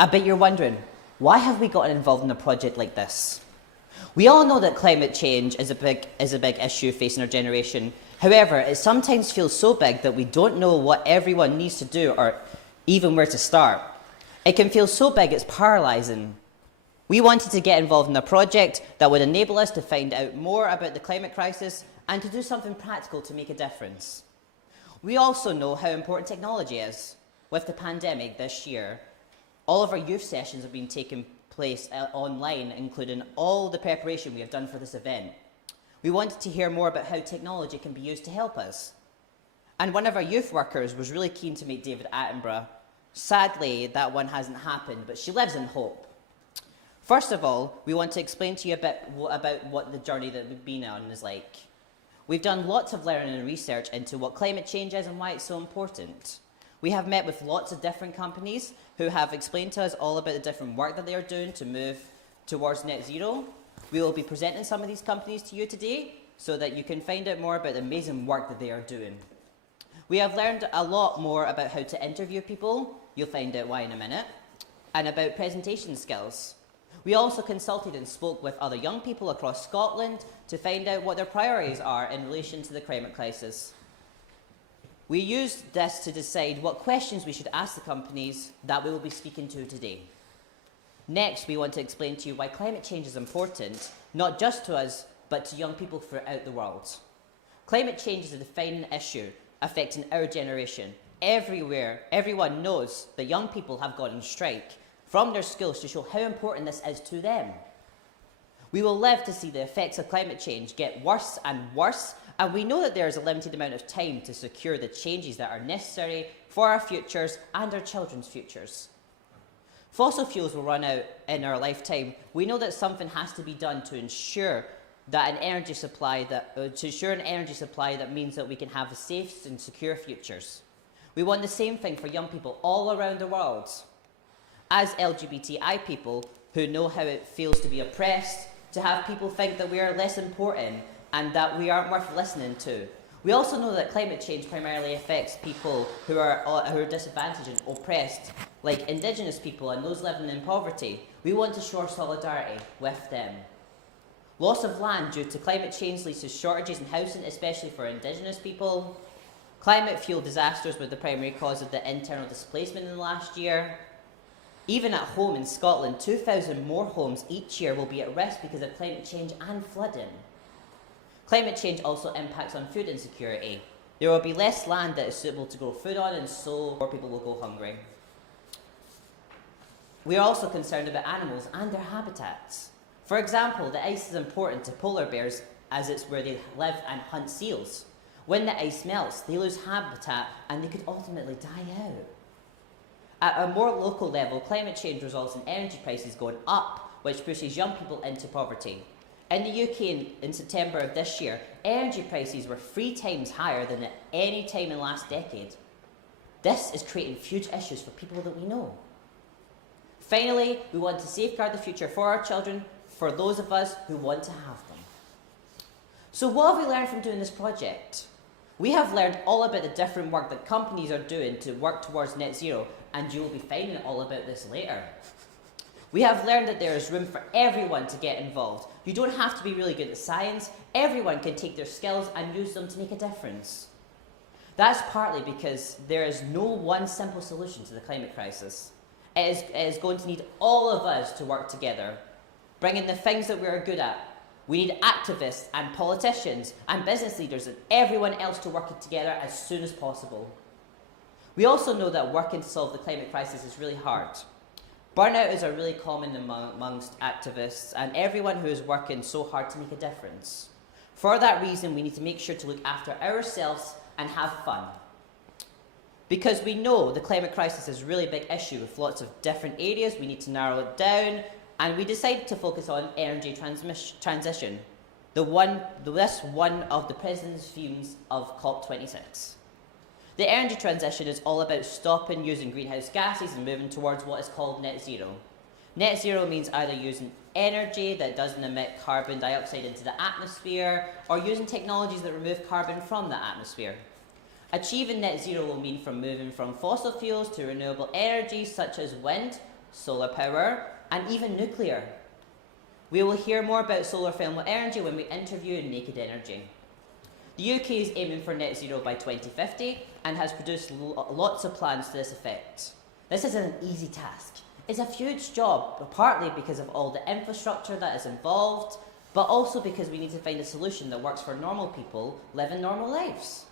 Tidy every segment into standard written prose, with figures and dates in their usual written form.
I bet you're wondering, why have we gotten involved in a project like this? We all know that climate change is a big issue facing our generation. However, it sometimes feels so big that we don't know what everyone needs to do or even where to start. It can feel so big it's paralysing. We wanted to get involved in a project that would enable us to find out more about the climate crisis and to do something practical to make a difference. We also know how important technology is. With the pandemic this year, all of our youth sessions have been taking place online, including all the preparation we have done for this event. We wanted to hear more about how technology can be used to help us. And one of our youth workers was really keen to meet David Attenborough. Sadly, that one hasn't happened, but she lives in hope. First of all, we want to explain to you a bit about what the journey that we've been on is like. We've done lots of learning and research into what climate change is and why it's so important. We have met with lots of different companies who have explained to us all about the different work that they are doing to move towards net zero. We will be presenting some of these companies to you today so that you can find out more about the amazing work that they are doing. We have learned a lot more about how to interview people, you'll find out why in a minute, and about presentation skills. We also consulted and spoke with other young people across Scotland to find out what their priorities are in relation to the climate crisis. We used this to decide what questions we should ask the companies that we will be speaking to today. Next, we want to explain to you why climate change is important, not just to us, but to young people throughout the world. Climate change is a defining issue affecting our generation. Everywhere, everyone knows that young people have gone on strike from their schools to show how important this is to them. We will live to see the effects of climate change get worse and worse, and we know that there is a limited amount of time to secure the changes that are necessary for our futures and our children's futures. Fossil fuels will run out in our lifetime. We know that something has to be done to ensure that an energy supply that means that we can have safe and secure futures. We want the same thing for young people all around the world. As LGBTI people who know how it feels to be oppressed, to have people think that we are less important and that we aren't worth listening to. We also know that climate change primarily affects people who are disadvantaged and oppressed, like Indigenous people and those living in poverty. We want to show our solidarity with them. Loss of land due to climate change leads to shortages in housing, especially for Indigenous people. Climate-fueled disasters were the primary cause of the internal displacement in the last year. Even at home in Scotland, 2,000 more homes each year will be at risk because of climate change and flooding. Climate change also impacts on food insecurity. There will be less land that is suitable to grow food on, and so more people will go hungry. We are also concerned about animals and their habitats. For example, the ice is important to polar bears as it's where they live and hunt seals. When the ice melts, they lose habitat and they could ultimately die out. At a more local level, climate change results in energy prices going up, which pushes young people into poverty. In the UK in September of this year, energy prices were 3 times higher than at any time in the last decade. This is creating huge issues for people that we know. Finally, we want to safeguard the future for our children, for those of us who want to have them. So what have we learned from doing this project? We have learned all about the different work that companies are doing to work towards net zero, and you will be finding out all about this later. We have learned that there is room for everyone to get involved. You don't have to be really good at science. Everyone can take their skills and use them to make a difference. That's partly because there is no one simple solution to the climate crisis. It is going to need all of us to work together, bringing the things that we are good at. We need activists and politicians and business leaders and everyone else to work together as soon as possible. We also know that working to solve the climate crisis is really hard. Burnout is really common amongst activists and everyone who is working so hard to make a difference. For that reason, we need to make sure to look after ourselves and have fun. Because we know the climate crisis is a really big issue with lots of different areas, we need to narrow it down, and we decided to focus on energy transition, this one of the President's themes of COP26. The energy transition is all about stopping using greenhouse gases and moving towards what is called net zero. Net zero means either using energy that doesn't emit carbon dioxide into the atmosphere or using technologies that remove carbon from the atmosphere. Achieving net zero will mean moving from fossil fuels to renewable energies such as wind, solar power, and even nuclear. We will hear more about solar thermal energy when we interview Naked Energy. The UK is aiming for net zero by 2050 and has produced lots of plans to this effect. This isn't an easy task. It's a huge job, partly because of all the infrastructure that is involved, but also because we need to find a solution that works for normal people living normal lives.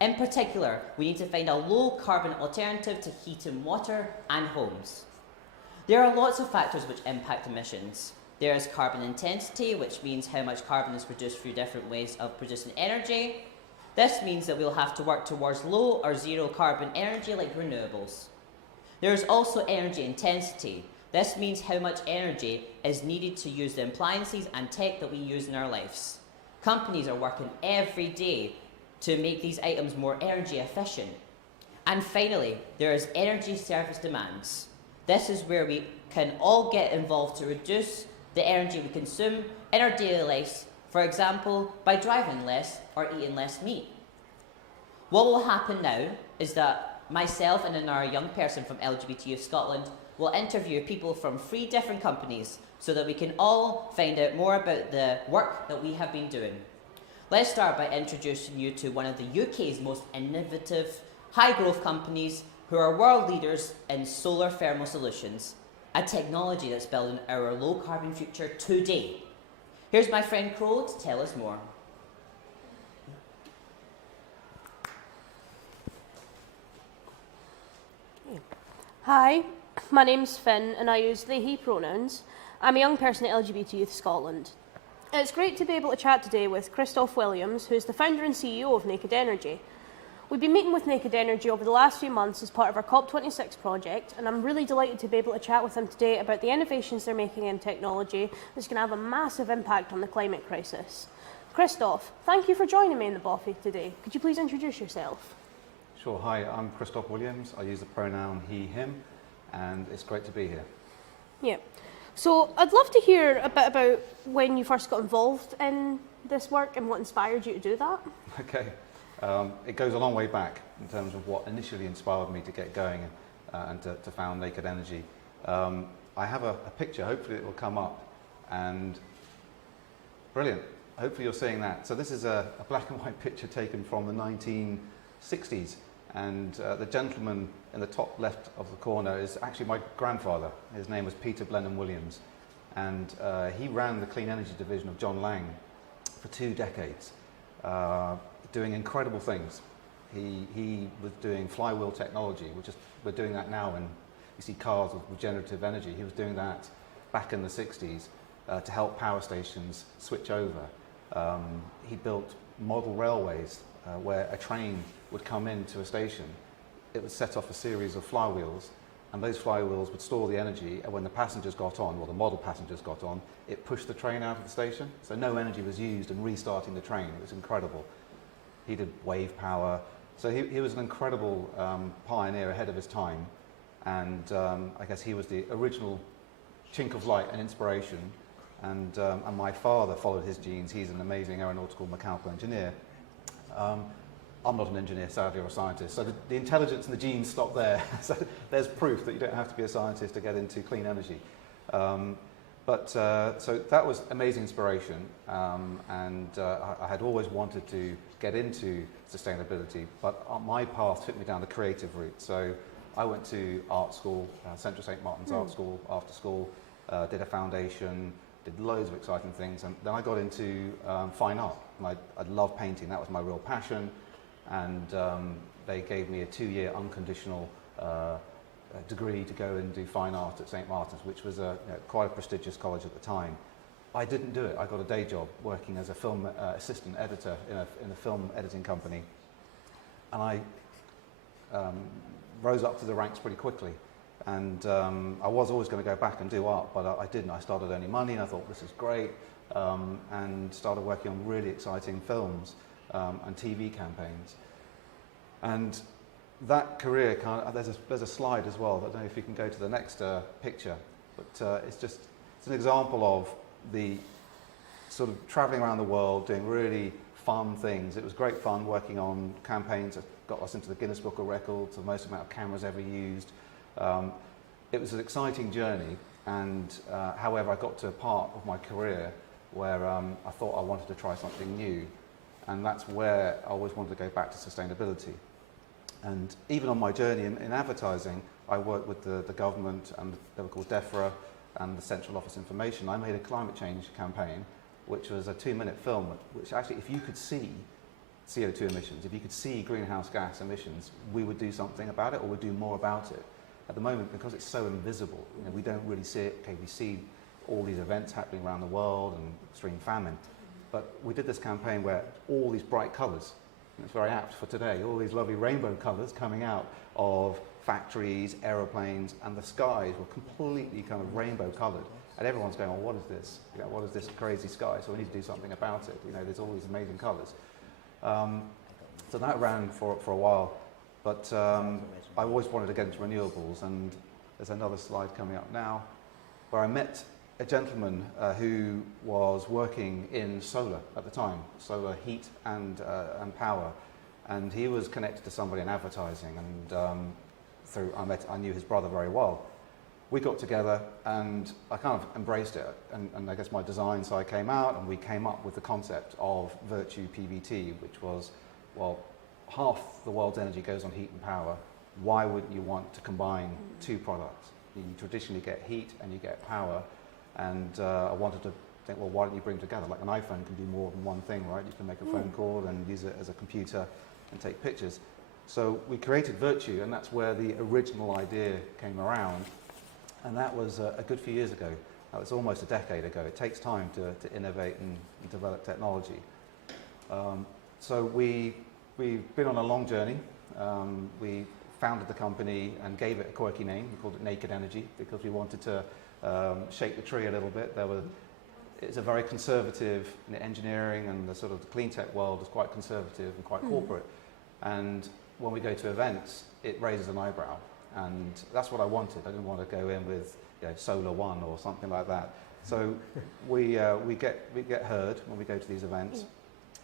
In particular, we need to find a low carbon alternative to heat and water and homes. There are lots of factors which impact emissions. There is carbon intensity, which means how much carbon is produced through different ways of producing energy. This means that we'll have to work towards low or zero carbon energy like renewables. There is also energy intensity. This means how much energy is needed to use the appliances and tech that we use in our lives. Companies are working every day to make these items more energy efficient. And finally, there is energy service demands. This is where we can all get involved to reduce the energy we consume in our daily lives, for example, by driving less or eating less meat. What will happen now is that myself and another young person from LGBT Youth Scotland will interview people from 3 different companies so that we can all find out more about the work that we have been doing. Let's start by introducing you to one of the UK's most innovative, high-growth companies who are world leaders in solar thermal solutions, a technology that's building our low-carbon future today. Here's my friend Crow to tell us more. Hi, my name's Finn and I use they, he pronouns. I'm a young person at LGBT Youth Scotland. It's great to be able to chat today with Christoph Williams, who's the founder and CEO of Naked Energy. We've been meeting with Naked Energy over the last few months as part of our COP26 project, and I'm really delighted to be able to chat with them today about the innovations they're making in technology that's going to have a massive impact on the climate crisis. Christoph, thank you for joining me in the Boffy today. Could you please introduce yourself? Sure. Hi, I'm Christoph Williams. I use the pronoun he, him, and it's great to be here. Yeah. So I'd love to hear a bit about when you first got involved in this work and what inspired you to do that. Okay. It goes a long way back in terms of what initially inspired me to get going and to found Naked Energy. I have a picture, hopefully it will come up, and brilliant. Hopefully you're seeing that. So this is a black and white picture taken from the 1960s. And the gentleman in the top left of the corner is actually my grandfather. His name was Peter Blenheim Williams, and he ran the clean energy division of John Laing for 2 decades, doing incredible things. He was doing flywheel technology, which is, we're doing that now, and you see cars with regenerative energy. He was doing that back in the 60s to help power stations switch over. He built model railways where a train would come into a station. It would set off a series of flywheels, and those flywheels would store the energy, and when the passengers got on, or the model passengers got on, it pushed the train out of the station. So no energy was used in restarting the train. It was incredible. He did wave power. So he was an incredible pioneer ahead of his time, and I guess he was the original chink of light and inspiration. And my father followed his genes. He's an amazing aeronautical mechanical engineer. I'm not an engineer, sadly, or a scientist. So the intelligence and the genes stop there. So there's proof that you don't have to be a scientist to get into clean energy. So that was amazing inspiration. I had always wanted to get into sustainability, but my path took me down the creative route. So I went to art school, Central St. Martin's Art School, after school, did a foundation, did loads of exciting things, and then I got into fine art. I love painting, that was my real passion, and they gave me a 2-year unconditional degree to go and do fine art at St. Martin's, which was quite a prestigious college at the time. I didn't do it. I got a day job working as a film assistant editor in a film editing company, and I rose up to the ranks pretty quickly. And I was always going to go back and do art, but I didn't. I started earning money, and I thought, this is great, and started working on really exciting films and TV campaigns. And that career there's a slide as well. I don't know if you can go to the next picture, but it's an example of the sort of traveling around the world, doing really fun things. It was great fun working on campaigns that got us into the Guinness Book of Records, the most amount of cameras ever used. it was an exciting journey, and however, I got to a part of my career where I thought I wanted to try something new, and that's where I always wanted to go back to sustainability. And even on my journey in advertising, I worked with the government, and they were called DEFRA, and the Central Office Information. I made a climate change campaign, which was a 2-minute film, which actually, if you could see CO2 emissions, if you could see greenhouse gas emissions, we would do something about it, or we'd do more about it. At the moment, because it's so invisible, we don't really see it. Okay, we see all these events happening around the world and extreme famine, but we did this campaign where all these bright colours, and it's very apt for today, all these lovely rainbow colours coming out of factories, aeroplanes, and the skies were completely kind of rainbow coloured. And everyone's going, oh, what is this? What is this crazy sky? So we need to do something about it. There's all these amazing colours. So that ran for a while, but I always wanted to get into renewables, and there's another slide coming up now, where I met a gentleman who was working in solar at the time, solar heat and power, and he was connected to somebody in advertising, and I knew his brother very well. We got together and I kind of embraced it, and I guess my design side came out, and we came up with the concept of Virtue PVT, which was, well, half the world's energy goes on heat and power. Why wouldn't you want to combine two products? You traditionally get heat and you get power, and I wanted to think, well, why don't you bring together? Like an iPhone can do more than one thing, right? You can make a phone call and use it as a computer and take pictures. So we created Virtue, and that's where the original idea came around. And that was a good few years ago. That was almost a decade ago. It takes time to innovate and develop technology. So we've been on a long journey. We founded the company and gave it a quirky name. We called it Naked Energy because we wanted to shake the tree a little bit. It's a very conservative in engineering, and the sort of clean tech world is quite conservative and quite corporate. And when we go to events, it raises an eyebrow. And that's what I wanted. I didn't want to go in with Solar One or something like that. So we get heard when we go to these events.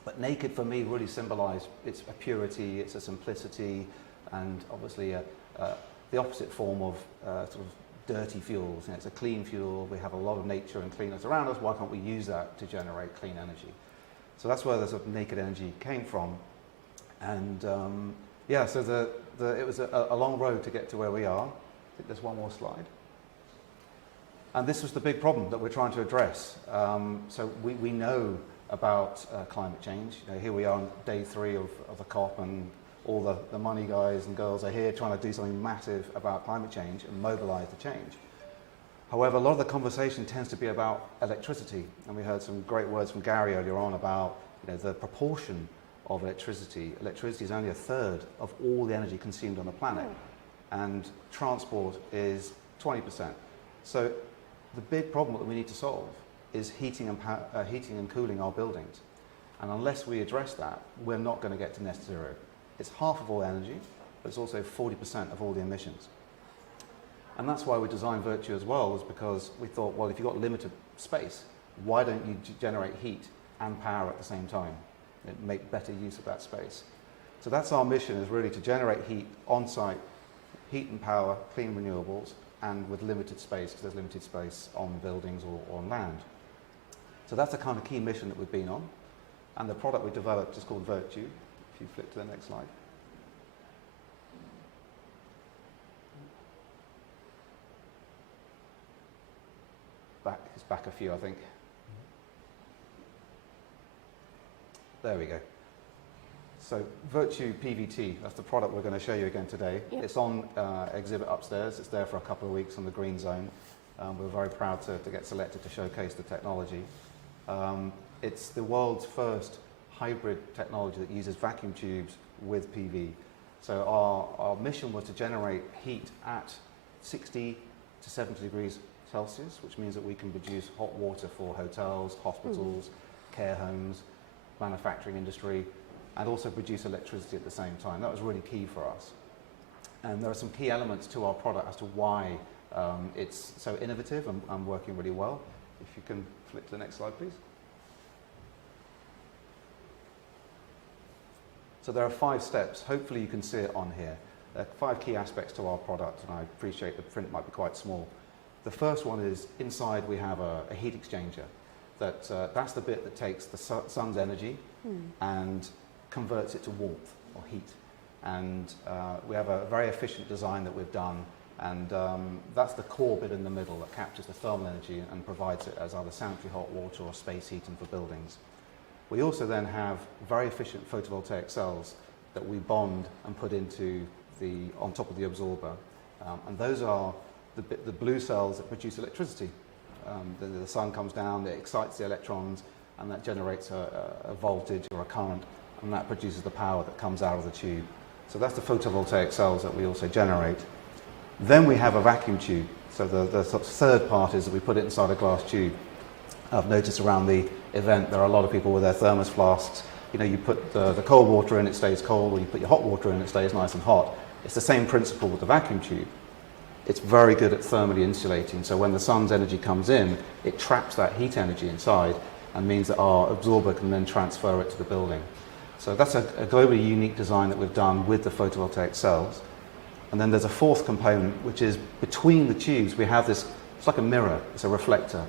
But naked for me really symbolised it's a purity, it's a simplicity, and obviously the opposite form of sort of dirty fuels. It's a clean fuel. We have a lot of nature and cleanness around us. Why can't we use that to generate clean energy? So that's where the sort of naked energy came from. And so it was a long road to get to where we are. I think there's one more slide. And this was the big problem that we're trying to address. So we know about climate change. Here we are on day 3 of the COP, and all the money guys and girls are here trying to do something massive about climate change and mobilise the change. However, a lot of the conversation tends to be about electricity, and we heard some great words from Gary earlier on about the proportion of electricity. Electricity is only 1/3 of all the energy consumed on the planet, and transport is 20%. So the big problem that we need to solve is heating and cooling our buildings. And unless we address that, we're not going to get to net zero. It's half of all energy, but it's also 40% of all the emissions. And that's why we designed Virtue as well, was because we thought, well, if you've got limited space, why don't you generate heat and power at the same time? Make better use of that space. So that's our mission, is really to generate heat on site, heat and power, clean renewables, and with limited space, because there's limited space on buildings or on land. So that's the kind of key mission that we've been on. And the product we developed is called Virtue. If you flip to the next slide. It's back a few, I think. There we go. So Virtue PVT, that's the product we're going to show you again today. Yep. It's on exhibit upstairs. It's there for a couple of weeks on the green zone. We're very proud to get selected to showcase the technology. It's the world's first hybrid technology that uses vacuum tubes with PV. So our mission was to generate heat at 60 to 70 degrees Celsius, which means that we can produce hot water for hotels, hospitals, care homes, manufacturing industry, and also produce electricity at the same time. That was really key for us. And there are some key elements to our product as to why it's so innovative and working really well. If you can flip to the next slide, please. So there are 5 steps. Hopefully you can see it on here. 5 key aspects to our product, and I appreciate the print might be quite small. The first one is inside we have a heat exchanger. That's the bit that takes the sun's energy and converts it to warmth or heat. And we have a very efficient design that we've done, and that's the core bit in the middle that captures the thermal energy and provides it as either sanitary hot water or space heating for buildings. We also then have very efficient photovoltaic cells that we bond and put on top of the absorber. And those are the blue cells that produce electricity. The sun comes down, it excites the electrons, and that generates a voltage or a current, and that produces the power that comes out of the tube. So that's the photovoltaic cells that we also generate. Then we have a vacuum tube. So the sort of third part is that we put it inside a glass tube. I've noticed around the event there are a lot of people with their thermos flasks. You know, you put the cold water in, it stays cold, or you put your hot water in, it stays nice and hot. It's the same principle with the vacuum tube. It's very good at thermally insulating, so when the sun's energy comes in, it traps that heat energy inside and means that our absorber can then transfer it to the building. So that's a globally unique design that we've done with the photovoltaic cells. And then there's a fourth component, which is between the tubes we have this, it's like a mirror, it's a reflector.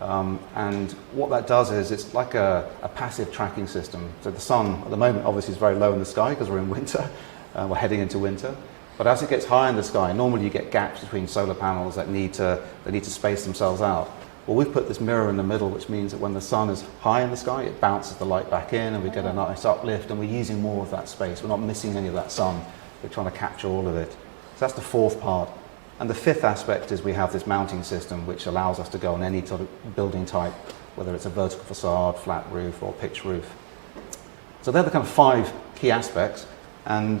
And what that does is it's like a passive tracking system. So the sun at the moment obviously is very low in the sky because we're in winter, we're heading into winter. But as it gets higher in the sky, normally you get gaps between solar panels that need to space themselves out. Well, we've put this mirror in the middle, which means that when the sun is high in the sky, it bounces the light back in and we get a nice uplift, and we're using more of that space. We're not missing any of that sun. We're trying to capture all of it. So that's the fourth part. And the fifth aspect is we have this mounting system, which allows us to go on any sort of building type, whether it's a vertical facade, flat roof, or pitched roof. So they're the kind of 5 key aspects. And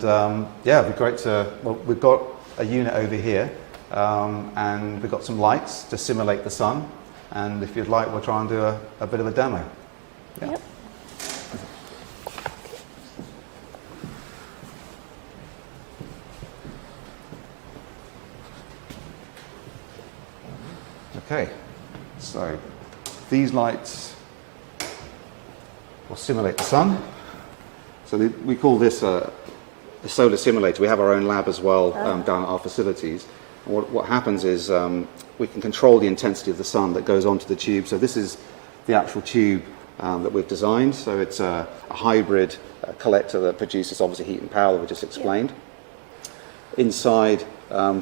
yeah, it'd be great to, well, we've got a unit over here, and we've got some lights to simulate the sun. And if you'd like, we'll try and do a bit of a demo. Yeah. Yep. Okay, so these lights will simulate the sun. So we call this a solar simulator. We have our own lab as well down at our facilities. And what happens is we can control the intensity of the sun that goes onto the tube. So this is the actual tube that we've designed. So it's a hybrid collector that produces obviously heat and power that we just explained. Yeah. Inside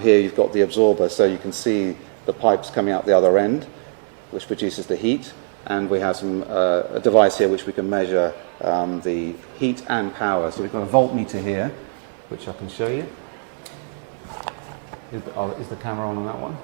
here you've got the absorber, so you can see the pipes coming out the other end, which produces the heat. And we have a device here which we can measure the heat and power. So we've got a voltmeter here, which I can show you. Is the camera on that one?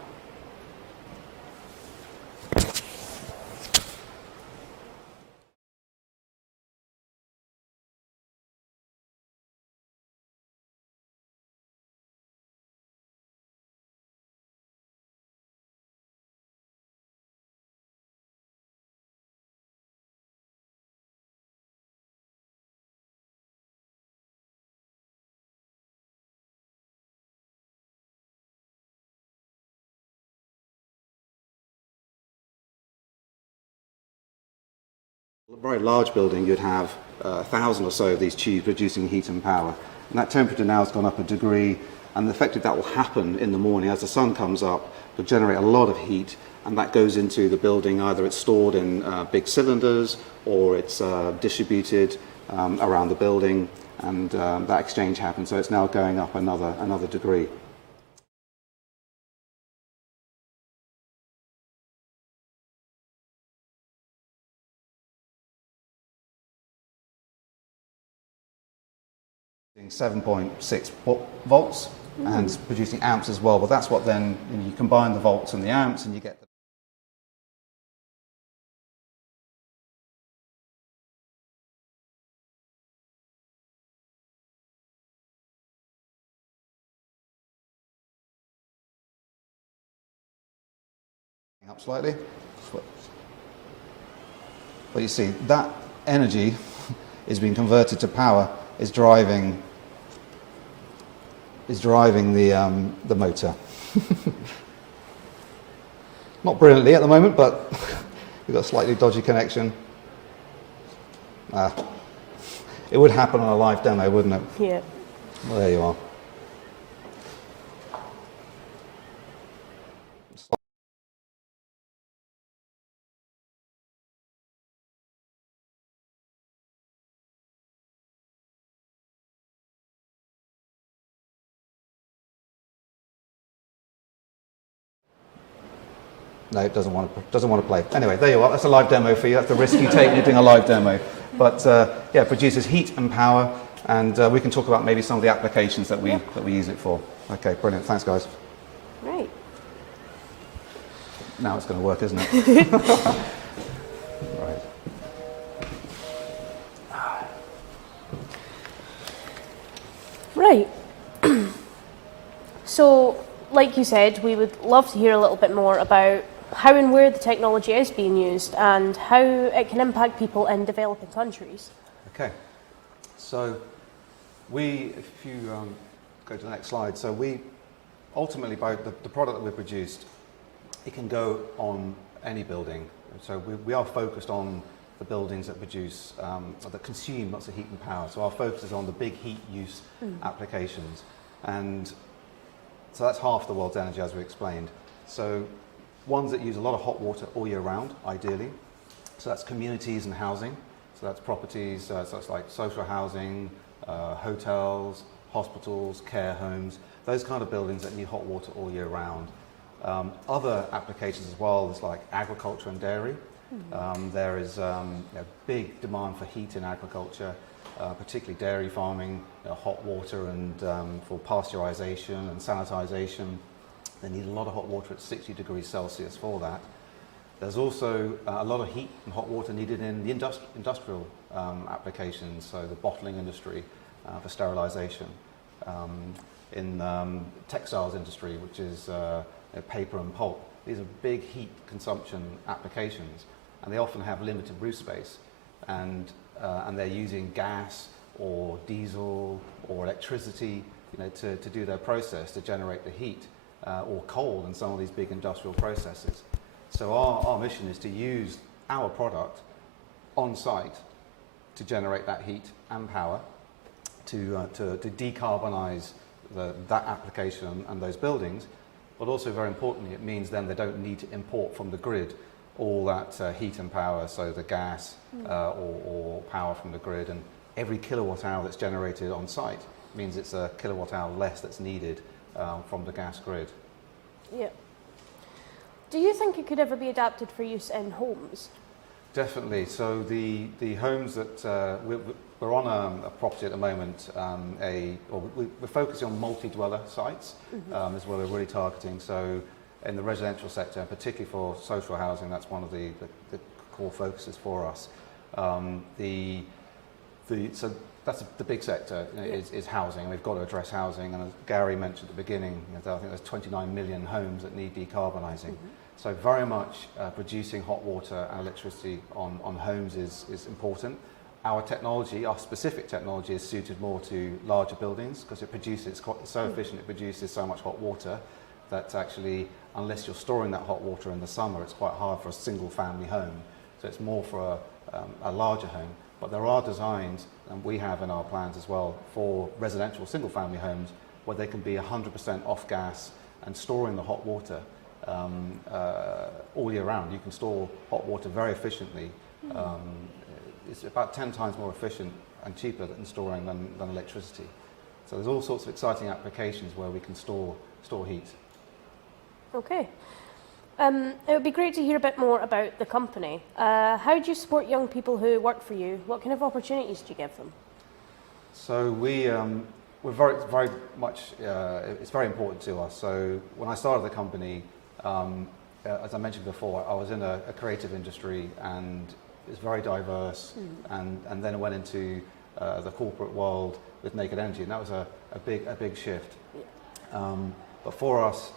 A very large building, you'd have 1,000 or so of these tubes producing heat and power. And that temperature now has gone up a degree, and effectively that will happen in the morning. As the sun comes up, it'll generate a lot of heat, and that goes into the building. Either it's stored in big cylinders, or it's distributed around the building, and that exchange happens. So it's now going up another degree. Doing 7.6 volts and it's producing amps as well. But that's what then you combine the volts and the amps, and you get the up slightly. But you see that energy is being converted to power, is driving the motor. Not brilliantly at the moment, but we've got a slightly dodgy connection. It would happen on a live demo, wouldn't it? Yeah. Well, there you are. No, it doesn't want to play. Anyway, there you are. That's a live demo for you. That's the risk you take when you're doing a live demo. But yeah, it produces heat and power, and we can talk about maybe some of the applications that we use it for. Okay, brilliant. Thanks, guys. Right. Now it's going to work, isn't it? Right. Right. So, like you said, we would love to hear a little bit more about how and where the technology is being used and how it can impact people in developing countries. Okay. So if you go to the next slide, so we ultimately, by the product that we produced, it can go on any building. So we are focused on the buildings that produce, that consume lots of heat and power. So our focus is on the big heat use applications. And so that's half the world's energy, as we explained. So ones that use a lot of hot water all year round, ideally. So that's communities and housing. So that's properties, so that's like social housing, hotels, hospitals, care homes, those kind of buildings that need hot water all year round. Other applications as well is like agriculture and dairy. There is a big demand for heat in agriculture, particularly dairy farming, hot water and for pasteurization and sanitization. They need a lot of hot water at 60 degrees Celsius for that. There's also a lot of heat and hot water needed in the industrial applications, so the bottling industry for sterilization. In textiles industry, which is paper and pulp. These are big heat consumption applications, and they often have limited roof space, and they're using gas or diesel or electricity, to do their process to generate the heat, or coal in some of these big industrial processes. So our mission is to use our product on site to generate that heat and power to decarbonize that application and those buildings. But also, very importantly, it means then they don't need to import from the grid all that heat and power, so the gas or power from the grid. And every kilowatt hour that's generated on site means it's a kilowatt hour less that's needed from the gas grid. Yeah. Do you think it could ever be adapted for use in homes? Definitely. So the homes that we're on a property at the moment, we're focusing on multi-dweller sites, is what we're really targeting. So in the residential sector, particularly for social housing, that's one of the core focuses for us. So that's the big sector, is housing. We've got to address housing, and as Gary mentioned at the beginning, I think there's 29 million homes that need decarbonising. So very much producing hot water and electricity on homes is important. Our technology, our specific technology, is suited more to larger buildings because it produces, it's so efficient, it produces so much hot water that actually, unless you're storing that hot water in the summer, it's quite hard for a single family home. So it's more for a larger home. But there are designs, and we have in our plans as well, for residential single family homes where they can be 100% off gas and storing the hot water all year round. You can store hot water very efficiently. It's about 10 times more efficient and cheaper than storing than electricity. So there's all sorts of exciting applications where we can store heat. Okay. It would be great to hear a bit more about the company. How do you support young people who work for you? What kind of opportunities do you give them? So we're very much, it's very important to us. So when I started the company, as I mentioned before, I was in a creative industry, and it's very diverse, and then I went into the corporate world with Naked Energy, and that was a big shift. But for us,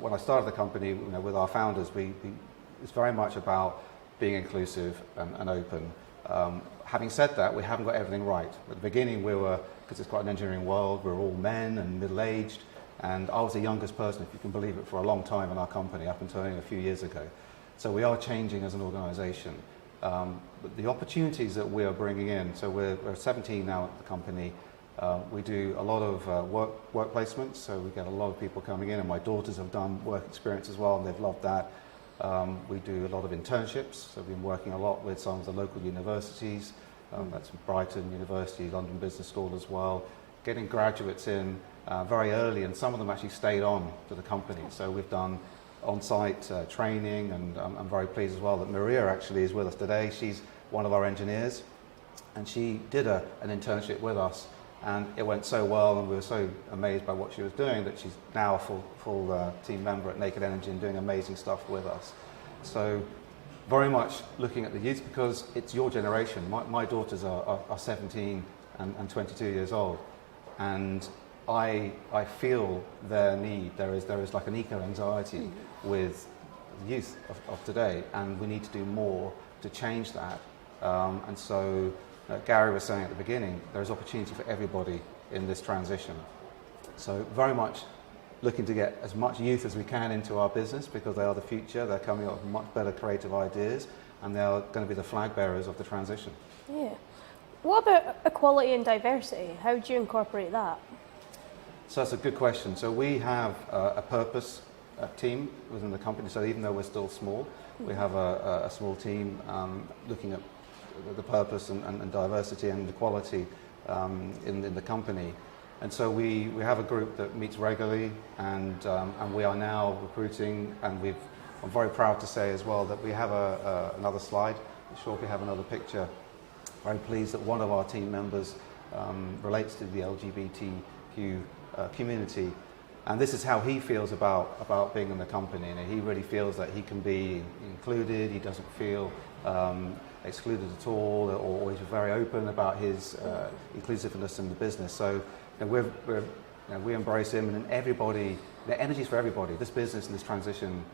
when I started the company, with our founders, it's very much about being inclusive and open. Having said that, we haven't got everything right. At the beginning, because it's quite an engineering world, we're all men and middle-aged, and I was the youngest person, if you can believe it, for a long time in our company, up until only a few years ago. So we are changing as an organisation. But the opportunities that we are bringing in, so we're 17 now at the company. We do a lot of work placements, so we get a lot of people coming in, and my daughters have done work experience as well, and they've loved that. We do a lot of internships, so we've been working a lot with some of the local universities. That's Brighton University, London Business School as well, getting graduates in very early, and some of them actually stayed on to the company. So we've done on-site training, and I'm very pleased as well that Maria actually is with us today. She's one of our engineers, and she did an internship with us, and it went so well, and we were so amazed by what she was doing that she's now a full team member at Naked Energy and doing amazing stuff with us. So very much looking at the youth, because it's your generation. My daughters are 17 and 22 years old, and I feel their need. There is like an eco-anxiety with the youth of today, and we need to do more to change that. And so Gary was saying at the beginning, there is opportunity for everybody in this transition. So very much looking to get as much youth as we can into our business, because they are the future. They're coming up with much better creative ideas, and they are going to be the flag bearers of the transition. Yeah. What about equality and diversity? How do you incorporate that? So that's a good question. So we have a purpose team within the company. So even though we're still small, we have a small team looking at the purpose and diversity and equality in the company. And so we have a group that meets regularly, and we are now recruiting, and I'm very proud to say as well that we have another slide. I'm sure if we have another picture. Very pleased that one of our team members relates to the LGBTQ community, and this is how he feels about being in the company. And he really feels that he can be included. He doesn't feel excluded at all, or he's very open about his inclusiveness in the business. So we embrace him, and everybody. The energy is for everybody. This business and this transition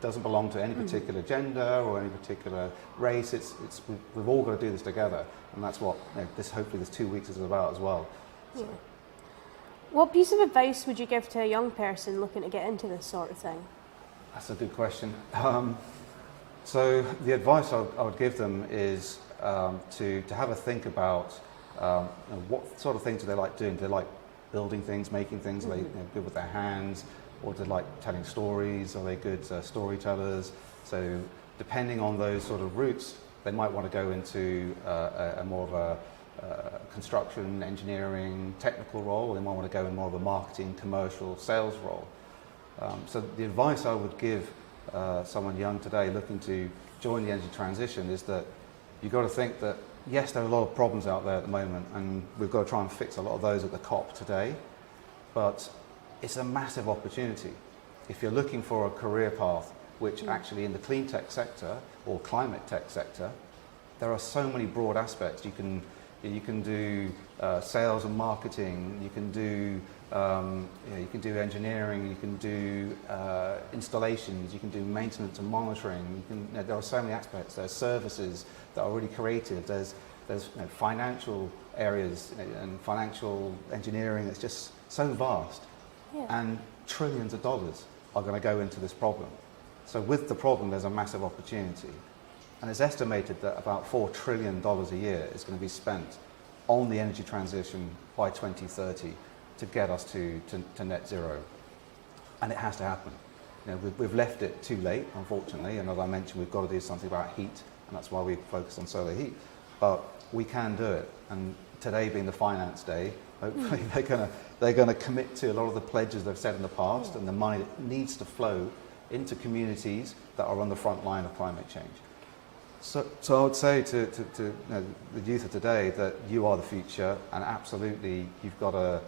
doesn't belong to any particular gender or any particular race. We've all got to do this together, and that's what hopefully this 2 weeks is about as well. Yeah. What piece of advice would you give to a young person looking to get into this sort of thing? That's a good question. So the advice I would give them is to have a think about what sort of things do they like doing. Do they like building things, making things? Are they good with their hands? Or do they like telling stories? Are they good storytellers? So depending on those sort of routes, they might want to go into a more of a construction, engineering, technical role. They might want to go in more of a marketing, commercial, sales role. So the advice I would give someone young today looking to join the energy transition is that you've got to think that, yes, there are a lot of problems out there at the moment, and we've got to try and fix a lot of those at the COP today, but it's a massive opportunity. If you're looking for a career path, which actually in the clean tech sector or climate tech sector, there are so many broad aspects. You can do sales and marketing. You can do engineering. You can do installations. You can do maintenance and monitoring. There are so many aspects. There's services that are really creative. There's financial areas and financial engineering. It's just so vast. Yeah. And trillions of dollars are going to go into this problem. So with the problem, there's a massive opportunity. And it's estimated that about $4 trillion a year is going to be spent on the energy transition by 2030 to get us to net zero. And it has to happen. We've left it too late, unfortunately, and as I mentioned, we've got to do something about heat, and that's why we focus on solar heat. But we can do it, and today being the finance day, hopefully they're going to commit to a lot of the pledges they've said in the past, and the money that needs to flow into communities that are on the front line of climate change. So I would say to the youth of today that you are the future, and absolutely you've got a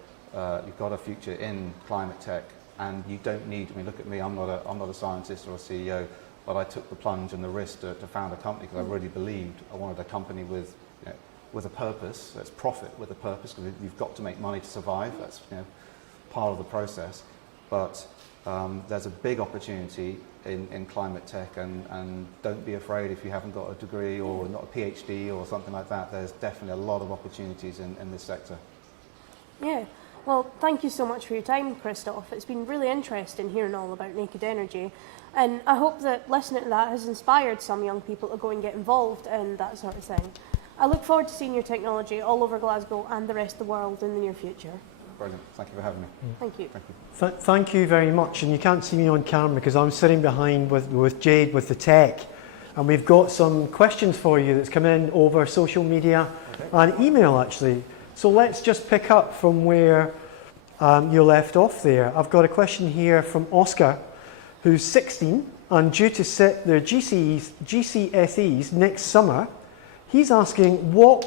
future in climate tech, and you don't need. I mean, look at me. I'm not a scientist or a CEO, but I took the plunge and the risk to found a company because I really believed I wanted a company with a purpose. That's profit with a purpose, because you've got to make money to survive. That's part of the process. But there's a big opportunity in climate tech, and don't be afraid if you haven't got a degree or not a PhD or something like that. There's definitely a lot of opportunities in this sector. Yeah. Well, thank you so much for your time, Christoph. It's been really interesting hearing all about Naked Energy, and I hope that listening to that has inspired some young people to go and get involved in that sort of thing. I look forward to seeing your technology all over Glasgow and the rest of the world in the near future. Brilliant. Thank you for having me. Thank you. Thank you. Thank you very much. And you can't see me on camera because I'm sitting behind with Jade with the tech. And we've got some questions for you that's come in over social media and email, actually. So let's just pick up from where you left off there. I've got a question here from Oscar, who's 16 and due to sit their GCSEs next summer. He's asking what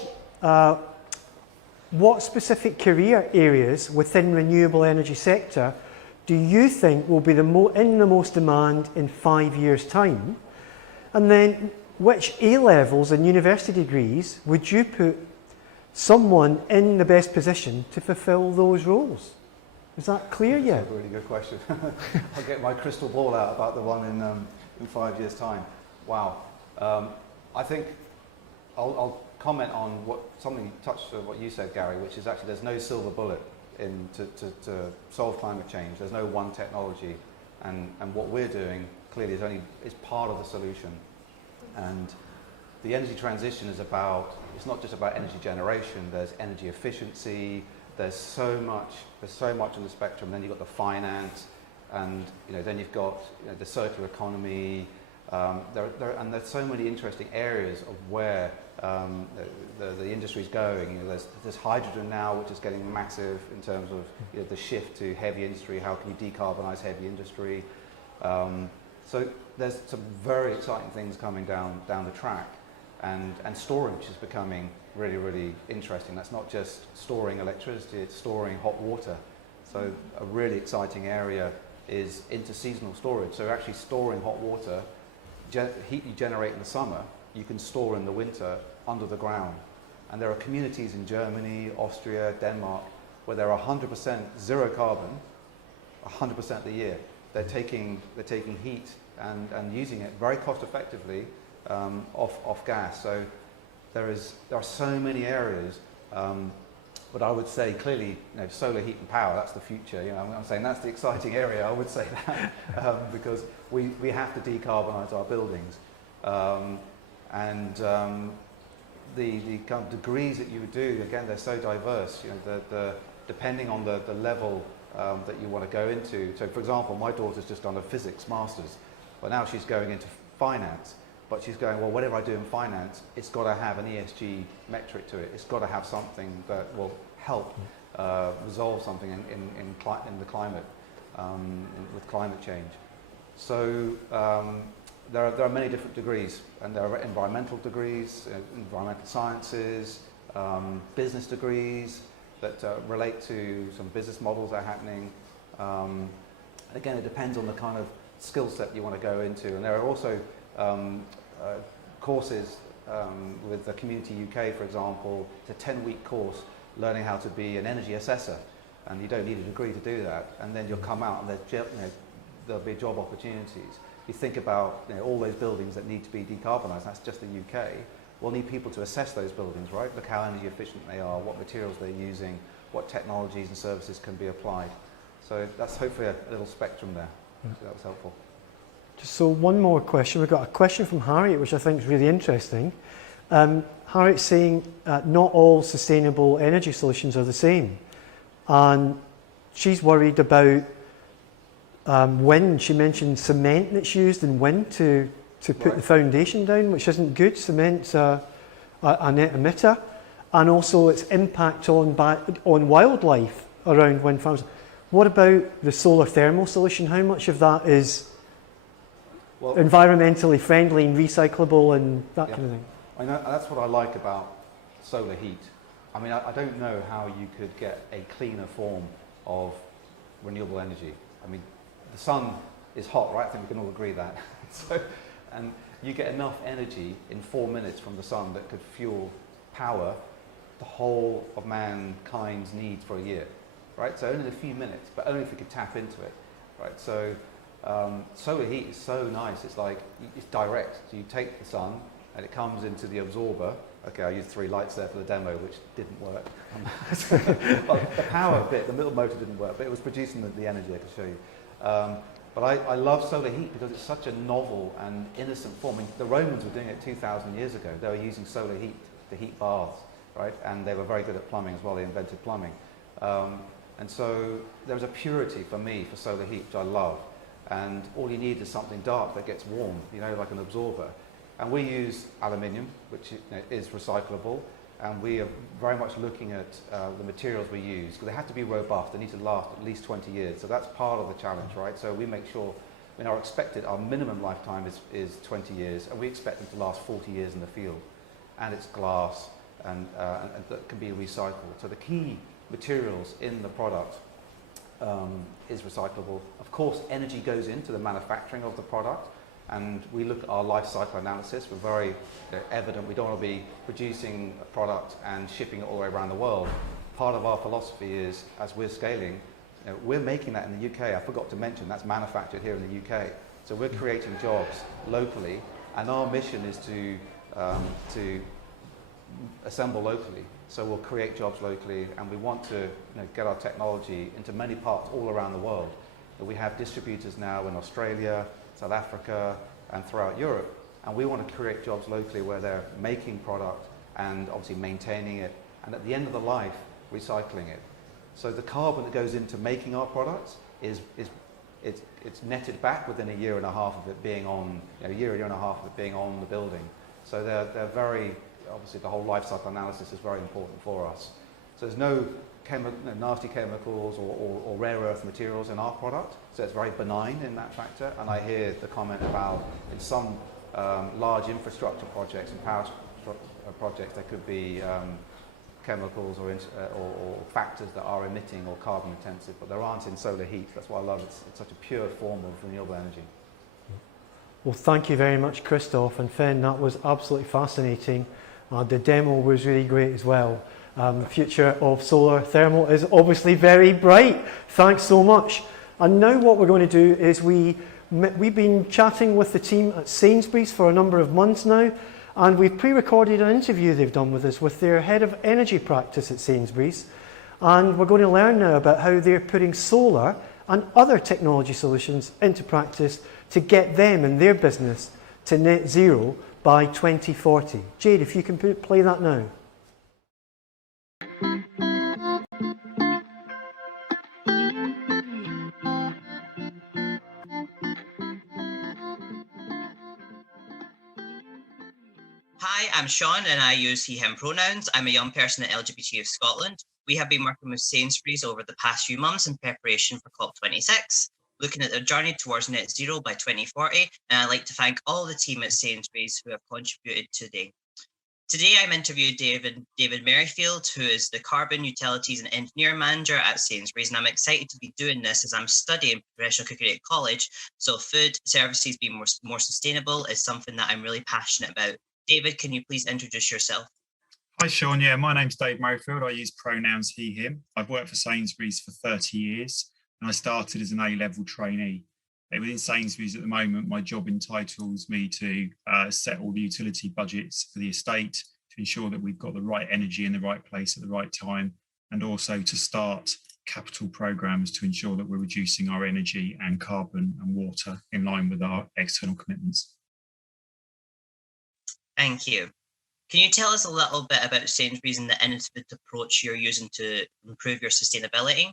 specific career areas within renewable energy sector do you think will be in the most demand in 5 years' time? And then which A-levels and university degrees would you put someone in the best position to fulfill those roles? Is that clear yet? That's a really good question. I'll get my crystal ball out about the one in 5 years' time. Wow. I think I'll comment on something you touched on what you said, Gary, which is actually there's no silver bullet to solve climate change. There's no one technology, and what we're doing clearly is part of the solution. And the energy transition it's not just about energy generation. There's energy efficiency. There's so much on the spectrum. Then you've got the finance, and then you've got the circular economy. And there's so many interesting areas of where the industry's going. There's hydrogen now, which is getting massive in terms of the shift to heavy industry. How can you decarbonise heavy industry? So there's some very exciting things coming down the track, and storage is becoming really, really interesting. That's not just storing electricity; it's storing hot water. So a really exciting area is interseasonal storage. So actually storing hot water, heat you generate in the summer, you can store in the winter under the ground. And there are communities in Germany, Austria, Denmark, where they're 100% zero carbon, 100% of the year. They're taking heat and using it very cost effectively off gas. So there are so many areas, but I would say clearly, solar heat and power, that's the future. I'm saying that's the exciting area. I would say that because we have to decarbonise our buildings, and the kind of degrees that you would do, again, they're so diverse. Depending on the level that you want to go into. So, for example, my daughter's just done a physics master's, but now she's going into finance. But she's going, well, whatever I do in finance, it's got to have an ESG metric to it. It's got to have something that will help resolve something in the climate, with climate change. So there are many different degrees, and there are environmental degrees, environmental sciences, business degrees that relate to some business models that are happening. And again, it depends on the kind of skill set you want to go into. And there are also courses with the Community UK, for example. It's a 10-week course learning how to be an energy assessor, and you don't need a degree to do that. And then you'll come out and there'll be job opportunities. You think about all those buildings that need to be decarbonised. That's just the UK. We'll need people to assess those buildings, right? Look how energy efficient they are, what materials they're using, what technologies and services can be applied. So that's hopefully a little spectrum there. So that was helpful. So one more question. We've got a question from Harriet, which I think is really interesting. Harriet's saying not all sustainable energy solutions are the same. And she's worried about wind. She mentioned cement that's used in wind to put the foundation down, which isn't good. Cement's a net emitter. And also its impact on wildlife around wind farms. What about the solar thermal solution? How much of that is environmentally friendly and recyclable and that kind of thing? That's what I like about solar heat. I mean, I don't know how you could get a cleaner form of renewable energy. I mean, the sun is hot, right? I think we can all agree that. And you get enough energy in 4 minutes from the sun that could fuel power the whole of mankind's needs for a year, right? So only a few minutes, but only if we could tap into it, right? So solar heat is so nice. It's like, it's direct. So you take the sun and it comes into the absorber. Okay, I used 3 lights there for the demo, which didn't work. Well, the power bit, the middle motor didn't work, but it was producing the energy, I can show you. But I love solar heat because it's such a novel and innocent form. I mean, the Romans were doing it 2,000 years ago. They were using solar heat to heat baths, right? And they were very good at plumbing as well. They invented plumbing. And so there's a purity for me for solar heat, which I love. And all you need is something dark that gets warm, like an absorber. And we use aluminium, which is recyclable. And we are very much looking at the materials we use, because they have to be robust. They need to last at least 20 years. So that's part of the challenge, right? So we make sure I mean, our minimum lifetime is 20 years, and we expect them to last 40 years in the field. And it's glass, and that can be recycled. So the key materials in the product is recyclable. Of course, energy goes into the manufacturing of the product, and we look at our life cycle analysis. We're very evident. We don't want to be producing a product and shipping it all the way around the world. Part of our philosophy is, as we're scaling, we're making that in the UK. I forgot to mention that's manufactured here in the UK. So we're creating jobs locally, and our mission is to assemble locally. So we'll create jobs locally, and we want to get our technology into many parts all around the world. We have distributors now in Australia, South Africa, and throughout Europe, and we want to create jobs locally where they're making product and obviously maintaining it, and at the end of the life, recycling it. So the carbon that goes into making our products it's netted back within a year and a half of it being on, a year and a half of it being on the building. So they're very, obviously the whole life cycle analysis is very important for us. So there's no nasty chemicals or rare earth materials in our product, so it's very benign in that factor. And I hear the comment about in some large infrastructure projects and power projects there could be chemicals or factors that are emitting or carbon intensive, but there aren't in solar heat. That's why I love it. It's such a pure form of renewable energy. Well, thank you very much, Christoph and Finn. That was absolutely fascinating. The demo was really great as well. The future of solar thermal is obviously very bright. Thanks so much. And now what we're going to do is we've been chatting with the team at Sainsbury's for a number of months now, and we've pre-recorded an interview they've done with us with their head of energy practice at Sainsbury's. And we're going to learn now about how they're putting solar and other technology solutions into practice to get them and their business to net zero by 2040. Jade, if you can play that now. Hi, I'm Sean and I use he, him pronouns. I'm a young person at LGBT Youth Scotland. We have been working with Sainsbury's over the past few months in preparation for COP26, looking at their journey towards net zero by 2040, and I'd like to thank all the team at Sainsbury's who have contributed today. Today I'm interviewed David Merrifield, who is the Carbon, Utilities and Engineering Manager at Sainsbury's, and I'm excited to be doing this as I'm studying professional cookery at college, so food services being more sustainable is something that I'm really passionate about. David, can you please introduce yourself? Hi Sean, yeah, my name's Dave Merrifield. I use pronouns he, him. I've worked for Sainsbury's for 30 years and I started as an A-level trainee. Within Sainsbury's at the moment, my job entitles me to set all the utility budgets for the estate to ensure that we've got the right energy in the right place at the right time, and also to start capital programs to ensure that we're reducing our energy and carbon and water in line with our external commitments. Thank you. Can you tell us a little bit about Sainsbury's and the innovative approach you're using to improve your sustainability?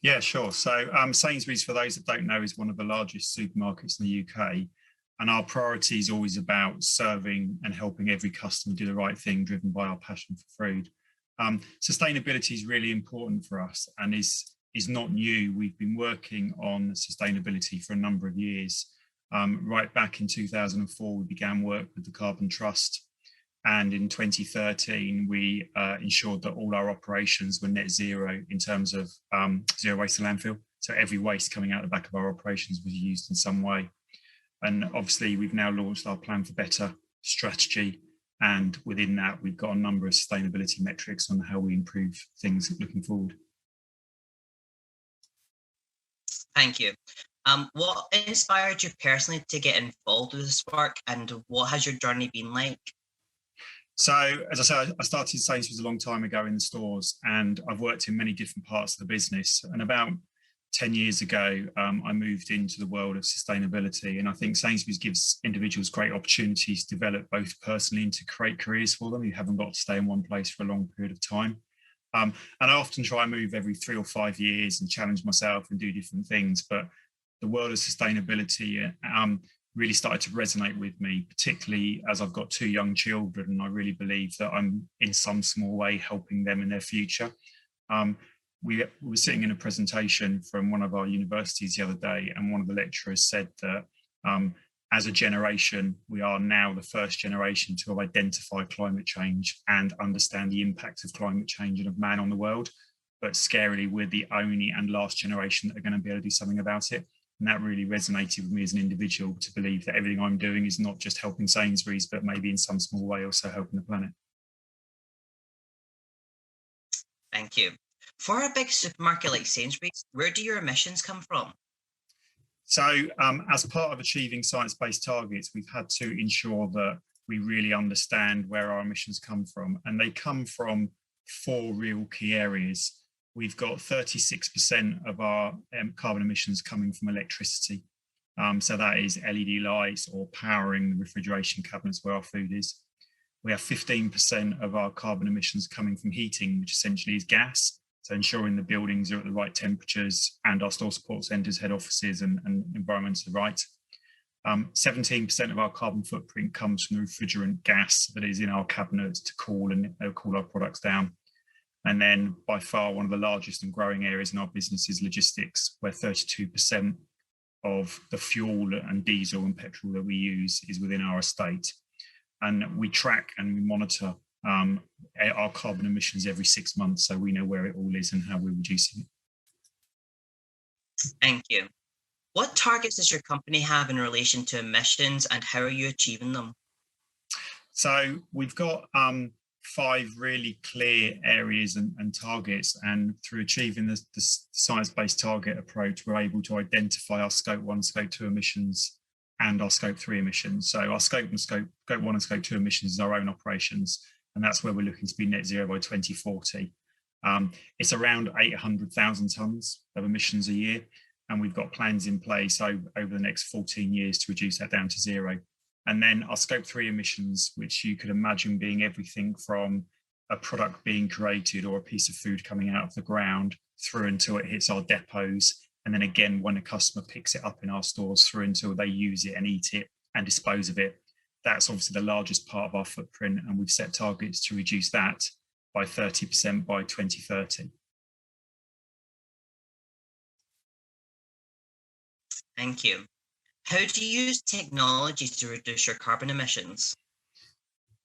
Yeah, sure. So Sainsbury's, for those that don't know, is one of the largest supermarkets in the UK. And our priority is always about serving and helping every customer do the right thing, driven by our passion for food. Sustainability is really important for us and is not new. We've been working on sustainability for a number of years. Right back in 2004, we began work with the Carbon Trust. And in 2013, we ensured that all our operations were net zero in terms of zero waste to landfill. So every waste coming out the back of our operations was used in some way. And obviously, we've now launched our Plan for Better strategy. And within that, we've got a number of sustainability metrics on how we improve things looking forward. Thank you. What inspired you personally to get involved with this work, and what has your journey been like? So, as I said, I started Sainsbury's a long time ago in the stores, and I've worked in many different parts of the business. And about 10 years ago, I moved into the world of sustainability. And I think Sainsbury's gives individuals great opportunities to develop both personally and to create careers for them. You haven't got to stay in one place for a long period of time. And I often try and move every 3 or 5 years and challenge myself and do different things. But the world of sustainability really started to resonate with me, particularly as I've got 2 young children, and I really believe that I'm in some small way helping them in their future. we were sitting in a presentation from one of our universities the other day, and one of the lecturers said that as a generation, we are now the first generation to have identified climate change and understand the impact of climate change and of man on the world. But scarily, we're the only and last generation that are going to be able to do something about it. And that really resonated with me as an individual, to believe that everything I'm doing is not just helping Sainsbury's, but maybe in some small way also helping the planet. Thank you. For a big supermarket like Sainsbury's, where do your emissions come from? So as part of achieving science-based targets, we've had to ensure that we really understand where our emissions come from. And they come from 4 real key areas. We've got 36% of our carbon emissions coming from electricity. So that is LED lights or powering the refrigeration cabinets where our food is. We have 15% of our carbon emissions coming from heating, which essentially is gas. So ensuring the buildings are at the right temperatures and our store support centres, head offices and environments are right. 17% of our carbon footprint comes from the refrigerant gas that is in our cabinets to cool our products down. And then by far one of the largest and growing areas in our business is logistics, where 32% of the fuel and diesel and petrol that we use is within our estate. And we track and we monitor our carbon emissions every 6 months, so we know where it all is and how we're reducing it. Thank you. What targets does your company have in relation to emissions, and how are you achieving them? So we've got 5 really clear areas and targets, and through achieving the science-based target approach, we're able to identify our Scope 1, Scope 2 emissions and our Scope 3 emissions. So our Scope 1 and Scope 2 emissions is our own operations, and that's where we're looking to be net zero by 2040. It's around 800,000 tonnes of emissions a year, and we've got plans in place over the next 14 years to reduce that down to zero. And then our Scope 3 emissions, which you could imagine being everything from a product being created or a piece of food coming out of the ground through until it hits our depots. And then again, when a customer picks it up in our stores, through until they use it and eat it and dispose of it. That's obviously the largest part of our footprint, and we've set targets to reduce that by 30% by 2030. Thank you. How do you use technology to reduce your carbon emissions?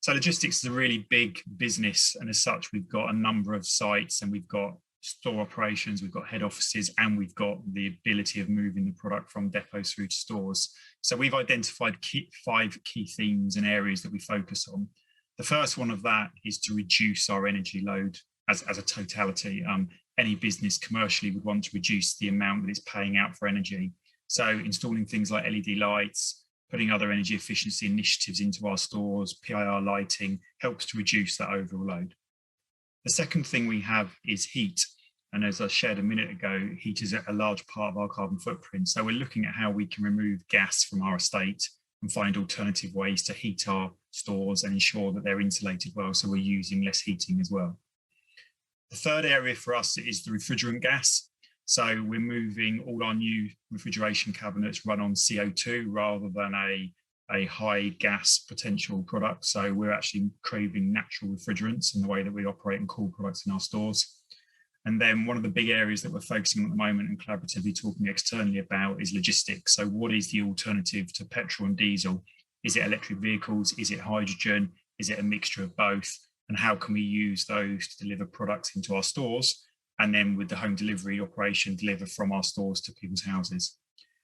So logistics is a really big business, and as such, we've got a number of sites, and we've got store operations, we've got head offices, and we've got the ability of moving the product from depots through to stores. So we've identified 5 key themes and areas that we focus on. The first one of that is to reduce our energy load as a totality. Any business commercially would want to reduce the amount that it's paying out for energy. So installing things like LED lights, putting other energy efficiency initiatives into our stores, PIR lighting, helps to reduce that overall load. The second thing we have is heat. And as I shared a minute ago, heat is a large part of our carbon footprint. So we're looking at how we can remove gas from our estate and find alternative ways to heat our stores and ensure that they're insulated well, so we're using less heating as well. The third area for us is the refrigerant gas. So we're moving all our new refrigeration cabinets run on CO2 rather than a high gas potential product. So we're actually craving natural refrigerants in the way that we operate and cool products in our stores. And then one of the big areas that we're focusing on at the moment and collaboratively talking externally about is logistics. So what is the alternative to petrol and diesel? Is it electric vehicles? Is it hydrogen? Is it a mixture of both? And how can we use those to deliver products into our stores? And then with the home delivery operation, deliver from our stores to people's houses.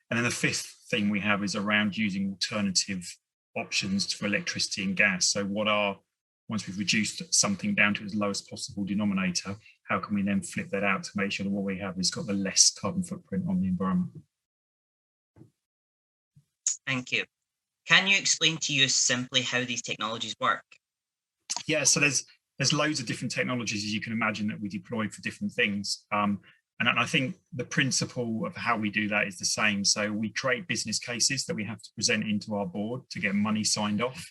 And then the fifth thing we have is around using alternative options for electricity and gas. So once we've reduced something down to its lowest possible denominator, how can we then flip that out to make sure that what we have has got the less carbon footprint on the environment? Thank you. Can you explain to us simply how these technologies work? Yeah, so there's loads of different technologies, as you can imagine, that we deploy for different things. And I think the principle of how we do that is the same. So we create business cases that we have to present into our board to get money signed off.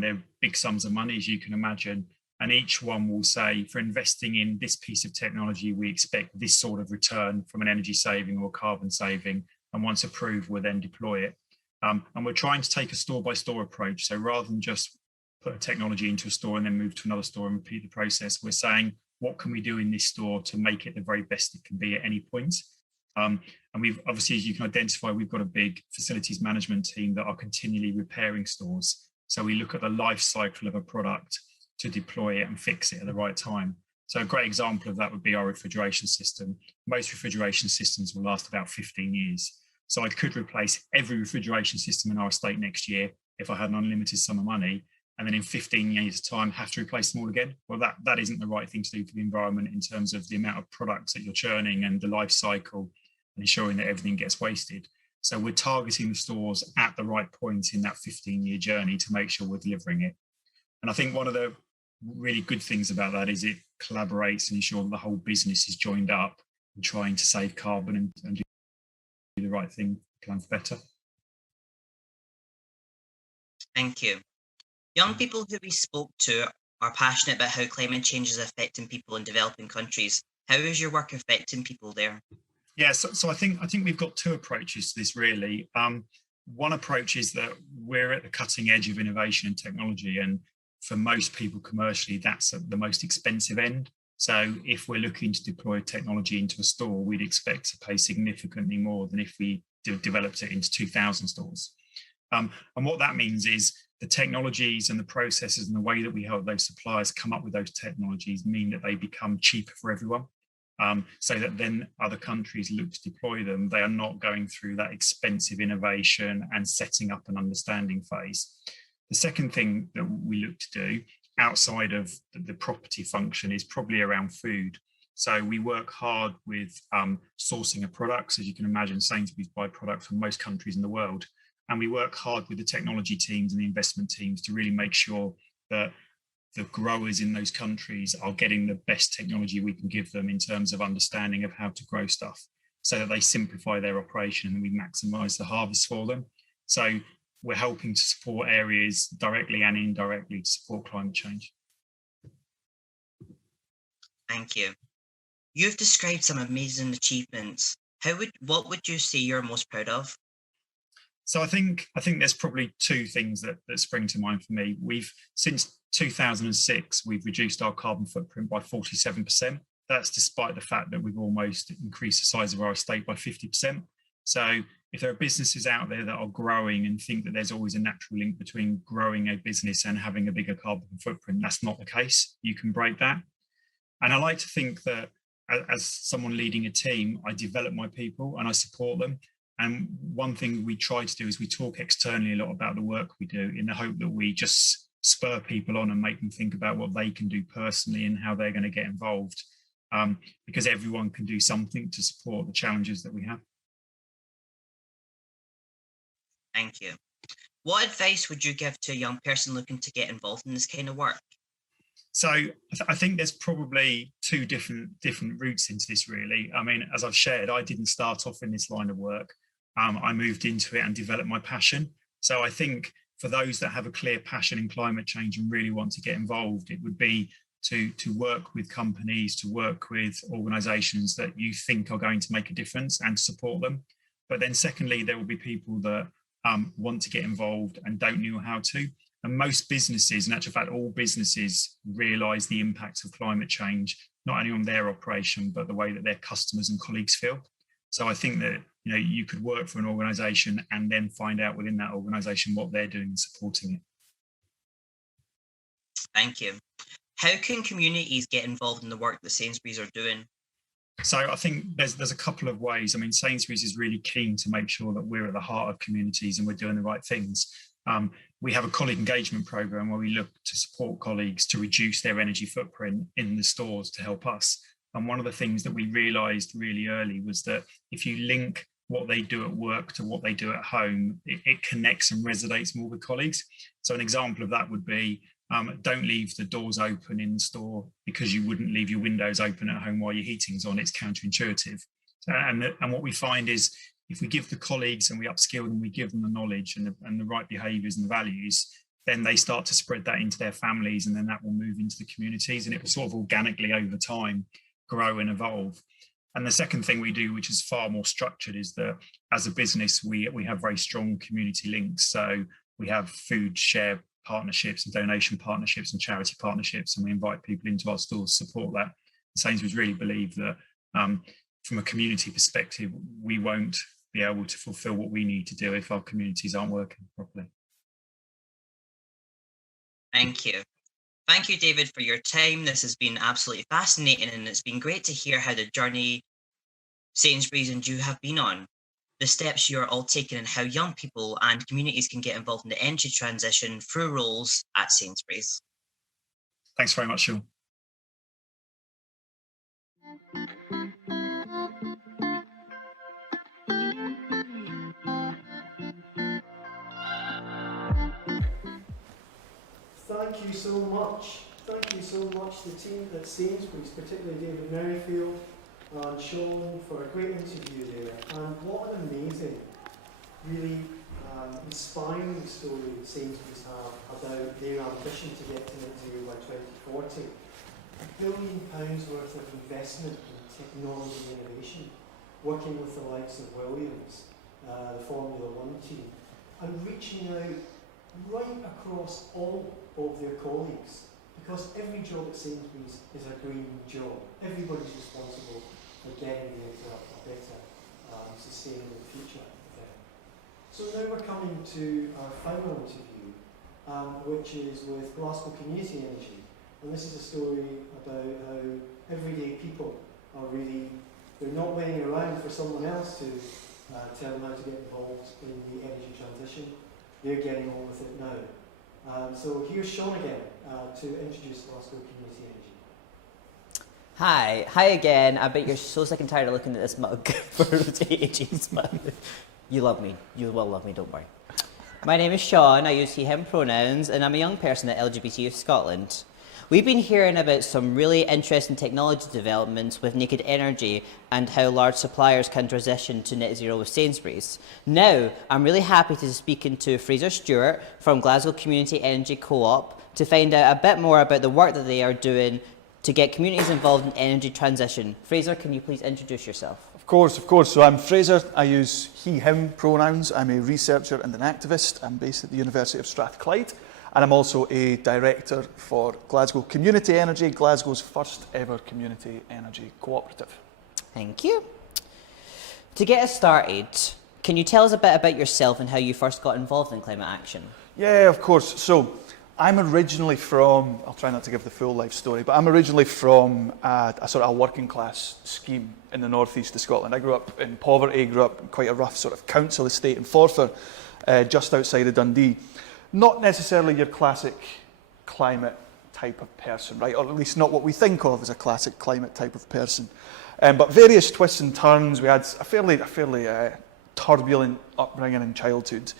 They're big sums of money, as you can imagine. And each one will say, for investing in this piece of technology, we expect this sort of return from an energy saving or carbon saving. And once approved, we'll then deploy it. And we're trying to take a store-by-store approach. So rather than just put a technology into a store and then move to another store and repeat the process, we're saying, what can we do in this store to make it the very best it can be at any point. And we've obviously, as you can identify, we've got a big facilities management team that are continually repairing stores. So we look at the life cycle of a product to deploy it and fix it at the right time. So a great example of that would be our refrigeration system. Most refrigeration systems will last about 15 years. So I could replace every refrigeration system in our estate next year if I had an unlimited sum of money, and then in 15 years' time have to replace them all again. Well, that isn't the right thing to do for the environment in terms of the amount of products that you're churning and the life cycle and ensuring that everything gets wasted. So we're targeting the stores at the right point in that 15-year journey to make sure we're delivering it. And I think one of the really good things about that is it collaborates and ensures that the whole business is joined up and trying to save carbon and do the right thing, plan for better. Thank you. Young people who we spoke to are passionate about how climate change is affecting people in developing countries. How is your work affecting people there? Yeah, so I think we've got two approaches to this really. One approach is that we're at the cutting edge of innovation and technology, and for most people commercially, that's at the most expensive end. So if we're looking to deploy technology into a store, we'd expect to pay significantly more than if we developed it into 2,000 stores. And what that means is the technologies and the processes and the way that we help those suppliers come up with those technologies mean that they become cheaper for everyone. So that then other countries look to deploy them. They are not going through that expensive innovation and setting up an understanding phase. The second thing that we look to do outside of the property function is probably around food. So we work hard with sourcing of products. As you can imagine, Sainsbury's buy products from most countries in the world. And we work hard with the technology teams and the investment teams to really make sure that the growers in those countries are getting the best technology we can give them in terms of understanding of how to grow stuff, so that they simplify their operation and we maximize the harvest for them. So we're helping to support areas directly and indirectly to support climate change. Thank you. You've described some amazing achievements. What would you say you're most proud of? So I think there's probably two things that spring to mind for me. Since 2006, we've reduced our carbon footprint by 47%. That's despite the fact that we've almost increased the size of our estate by 50%. So if there are businesses out there that are growing and think that there's always a natural link between growing a business and having a bigger carbon footprint, that's not the case. You can break that. And I like to think that as someone leading a team, I develop my people and I support them. And one thing we try to do is we talk externally a lot about the work we do in the hope that we just spur people on and make them think about what they can do personally and how they're going to get involved, because everyone can do something to support the challenges that we have. Thank you. What advice would you give to a young person looking to get involved in this kind of work? So I think there's probably two different routes into this really. I mean, as I've shared, I didn't start off in this line of work. I moved into it and developed my passion. So I think for those that have a clear passion in climate change and really want to get involved, it would be to work with companies, to work with organisations that you think are going to make a difference and support them. But then secondly, there will be people that want to get involved and don't know how to. And most businesses, in actual fact, all businesses realise the impact of climate change, not only on their operation, but the way that their customers and colleagues feel. So I think that you could work for an organisation and then find out within that organisation what they're doing and supporting it. Thank you. How can communities get involved in the work that Sainsbury's are doing? So I think there's a couple of ways. I mean, Sainsbury's is really keen to make sure that we're at the heart of communities and we're doing the right things. We have a colleague engagement program where we look to support colleagues to reduce their energy footprint in the stores to help us. And one of the things that we realised really early was that if you link what they do at work to what they do at home, it connects and resonates more with colleagues. So an example of that would be, don't leave the doors open in the store because you wouldn't leave your windows open at home while your heating's on. It's counterintuitive. And what we find is if we give the colleagues and we upskill them, we give them the knowledge and the right behaviours and the values, then they start to spread that into their families, and then that will move into the communities, and it will sort of organically over time grow and evolve. And the second thing we do, which is far more structured, is that as a business, we have very strong community links. So we have food share partnerships and donation partnerships and charity partnerships, and we invite people into our stores to support that. Sainsbury's really believe that from a community perspective, we won't be able to fulfil what we need to do if our communities aren't working properly. Thank you. Thank you, David, for your time. This has been absolutely fascinating, and it's been great to hear how the journey Sainsbury's and you have been on, the steps you're all taking, and how young people and communities can get involved in the energy transition through roles at Sainsbury's. Thanks very much, Sean. Thank you so much. Thank you so much, the team at Sainsbury's, particularly David Merrifield and Sean, for a great interview there. And what an amazing, really inspiring story that Sainsbury's have about their ambition to get to net zero by 2040. £1 billion worth of investment in technology innovation, working with the likes of Williams, the Formula One team, and reaching out right across all of their colleagues, because every job at Sainsbury's is a green job. Everybody's responsible for getting into a better sustainable future. So now we're coming to our final interview, which is with Glasgow Community Energy. And this is a story about how everyday people are really, they're not waiting around for someone else to tell them how to get involved in the energy transition. They're getting on with it now. So here's Sean again to introduce Glasgow Community Energy. Hi again. I bet you're so sick and tired of looking at this mug for ages, but you love me. You will love me, don't worry. My name is Sean. I use he, him pronouns, and I'm a young person at LGBT Youth Scotland. We've been hearing about some really interesting technology developments with Naked Energy and how large suppliers can transition to net zero with Sainsbury's. Now, I'm really happy to be speaking to Fraser Stewart from Glasgow Community Energy Co-op to find out a bit more about the work that they are doing to get communities involved in energy transition. Fraser, can you please introduce yourself? Of course. So I'm Fraser. I use he, him pronouns. I'm a researcher and an activist. I'm based at the University of Strathclyde. And I'm also a director for Glasgow Community Energy, Glasgow's first ever community energy cooperative. Thank you. To get us started, can you tell us a bit about yourself and how you first got involved in climate action? Yeah, of course. So I'm originally from, I'll try not to give the full life story, but I'm originally from a sort of a working class scheme in the northeast of Scotland. I grew up in poverty, grew up in quite a rough sort of council estate in Forfar, just outside of Dundee. Not necessarily your classic climate type of person, right? Or at least not what we think of as a classic climate type of person. But various twists and turns. We had a fairly turbulent upbringing in childhood.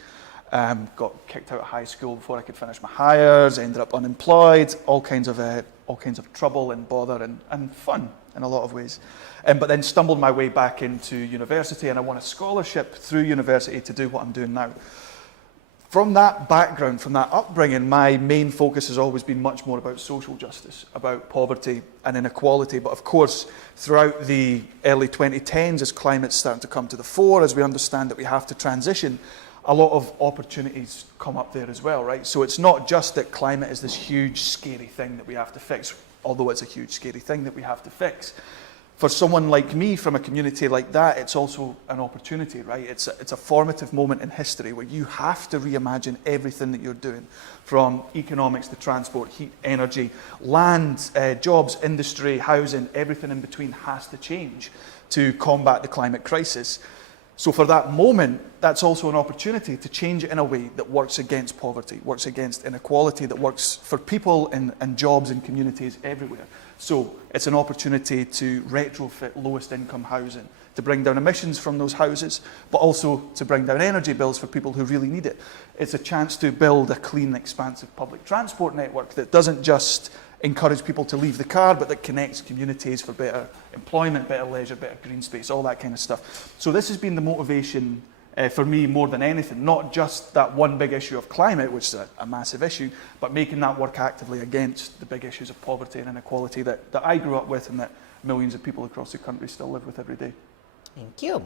Got kicked out of high school before I could finish my hires. Ended up unemployed. All kinds of trouble and bother and fun in a lot of ways. But then stumbled my way back into university, and I won a scholarship through university to do what I'm doing now. From that background, from that upbringing, my main focus has always been much more about social justice, about poverty and inequality. But of course, throughout the early 2010s, as climate's starting to come to the fore, as we understand that we have to transition, a lot of opportunities come up there as well, right? So it's not just that climate is this huge, scary thing that we have to fix, although it's a huge, scary thing that we have to fix. For someone like me from a community like that, it's also an opportunity, right? It's a formative moment in history where you have to reimagine everything that you're doing, from economics to transport, heat, energy, land, jobs, industry, housing, everything in between has to change to combat the climate crisis. So for that moment, that's also an opportunity to change it in a way that works against poverty, works against inequality, that works for people and jobs and communities everywhere. So it's an opportunity to retrofit lowest income housing, to bring down emissions from those houses, but also to bring down energy bills for people who really need it. It's a chance to build a clean, expansive public transport network that doesn't just encourage people to leave the car, but that connects communities for better employment, better leisure, better green space, all that kind of stuff. So this has been the motivation for me more than anything, not just that one big issue of climate, which is a massive issue, but making that work actively against the big issues of poverty and inequality that I grew up with and that millions of people across the country still live with every day. Thank you.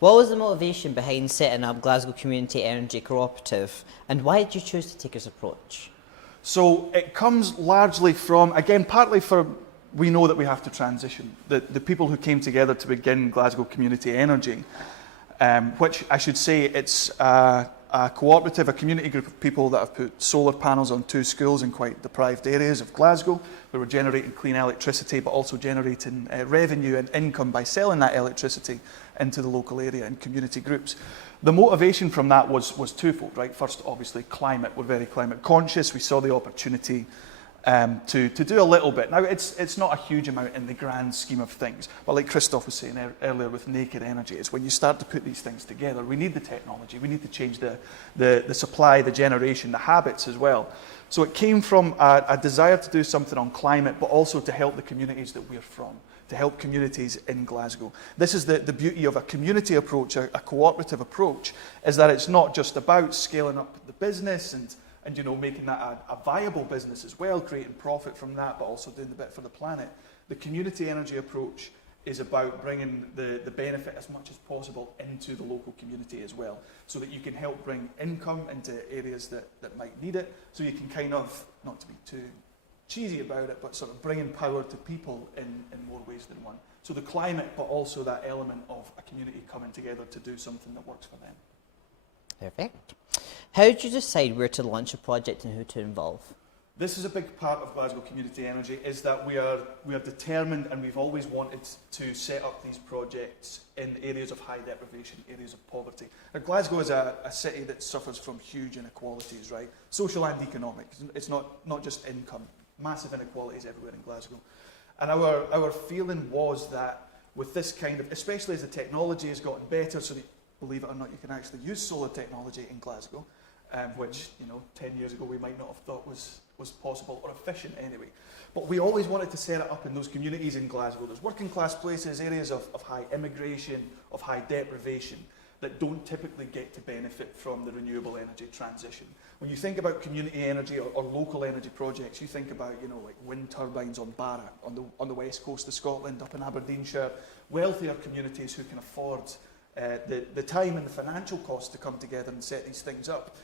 What was the motivation behind setting up Glasgow Community Energy Cooperative, and why did you choose to take this approach? So it comes largely from, again, partly for we know that we have to transition. The people who came together to begin Glasgow Community Energy, which I should say it's a cooperative, a community group of people that have put solar panels on 2 schools in quite deprived areas of Glasgow, where we're generating clean electricity, but also generating revenue and income by selling that electricity into the local area and community groups. The motivation from that was twofold, right? First, obviously, climate. We're very climate conscious. We saw the opportunity to do a little bit. Now, it's not a huge amount in the grand scheme of things, but like Christoph was saying earlier with Naked Energy, it's when you start to put these things together, we need the technology, we need to change the supply, the generation, the habits as well. So it came from a desire to do something on climate, but also to help the communities that we're from, to help communities in Glasgow. This is the beauty of a community approach, a cooperative approach, is that it's not just about scaling up the business and you know, making that a viable business as well, creating profit from that, but also doing the bit for the planet. The community energy approach is about bringing the benefit as much as possible into the local community as well, so that you can help bring income into areas that might need it, so you can kind of, not to be too cheesy about it, but sort of bringing power to people in more ways than one. So the climate, but also that element of a community coming together to do something that works for them. Perfect. How did you decide where to launch a project and who to involve? This is a big part of Glasgow Community Energy, is that we are determined, and we've always wanted to set up these projects in areas of high deprivation, areas of poverty. Now, Glasgow is a city that suffers from huge inequalities, right? Social and economic. It's not just income. Massive inequalities everywhere in Glasgow. And our feeling was that with this kind of, especially as the technology has gotten better, so that, believe it or not, you can actually use solar technology in Glasgow, which, you know, 10 years ago we might not have thought was possible or efficient anyway. But we always wanted to set it up in those communities in Glasgow. There's working class places, areas of high immigration, of high deprivation, that don't typically get to benefit from the renewable energy transition. When you think about community energy or local energy projects, you think about, you know, like wind turbines on Barra, on the west coast of Scotland, up in Aberdeenshire, wealthier communities who can afford the time and the financial costs to come together and set these things up.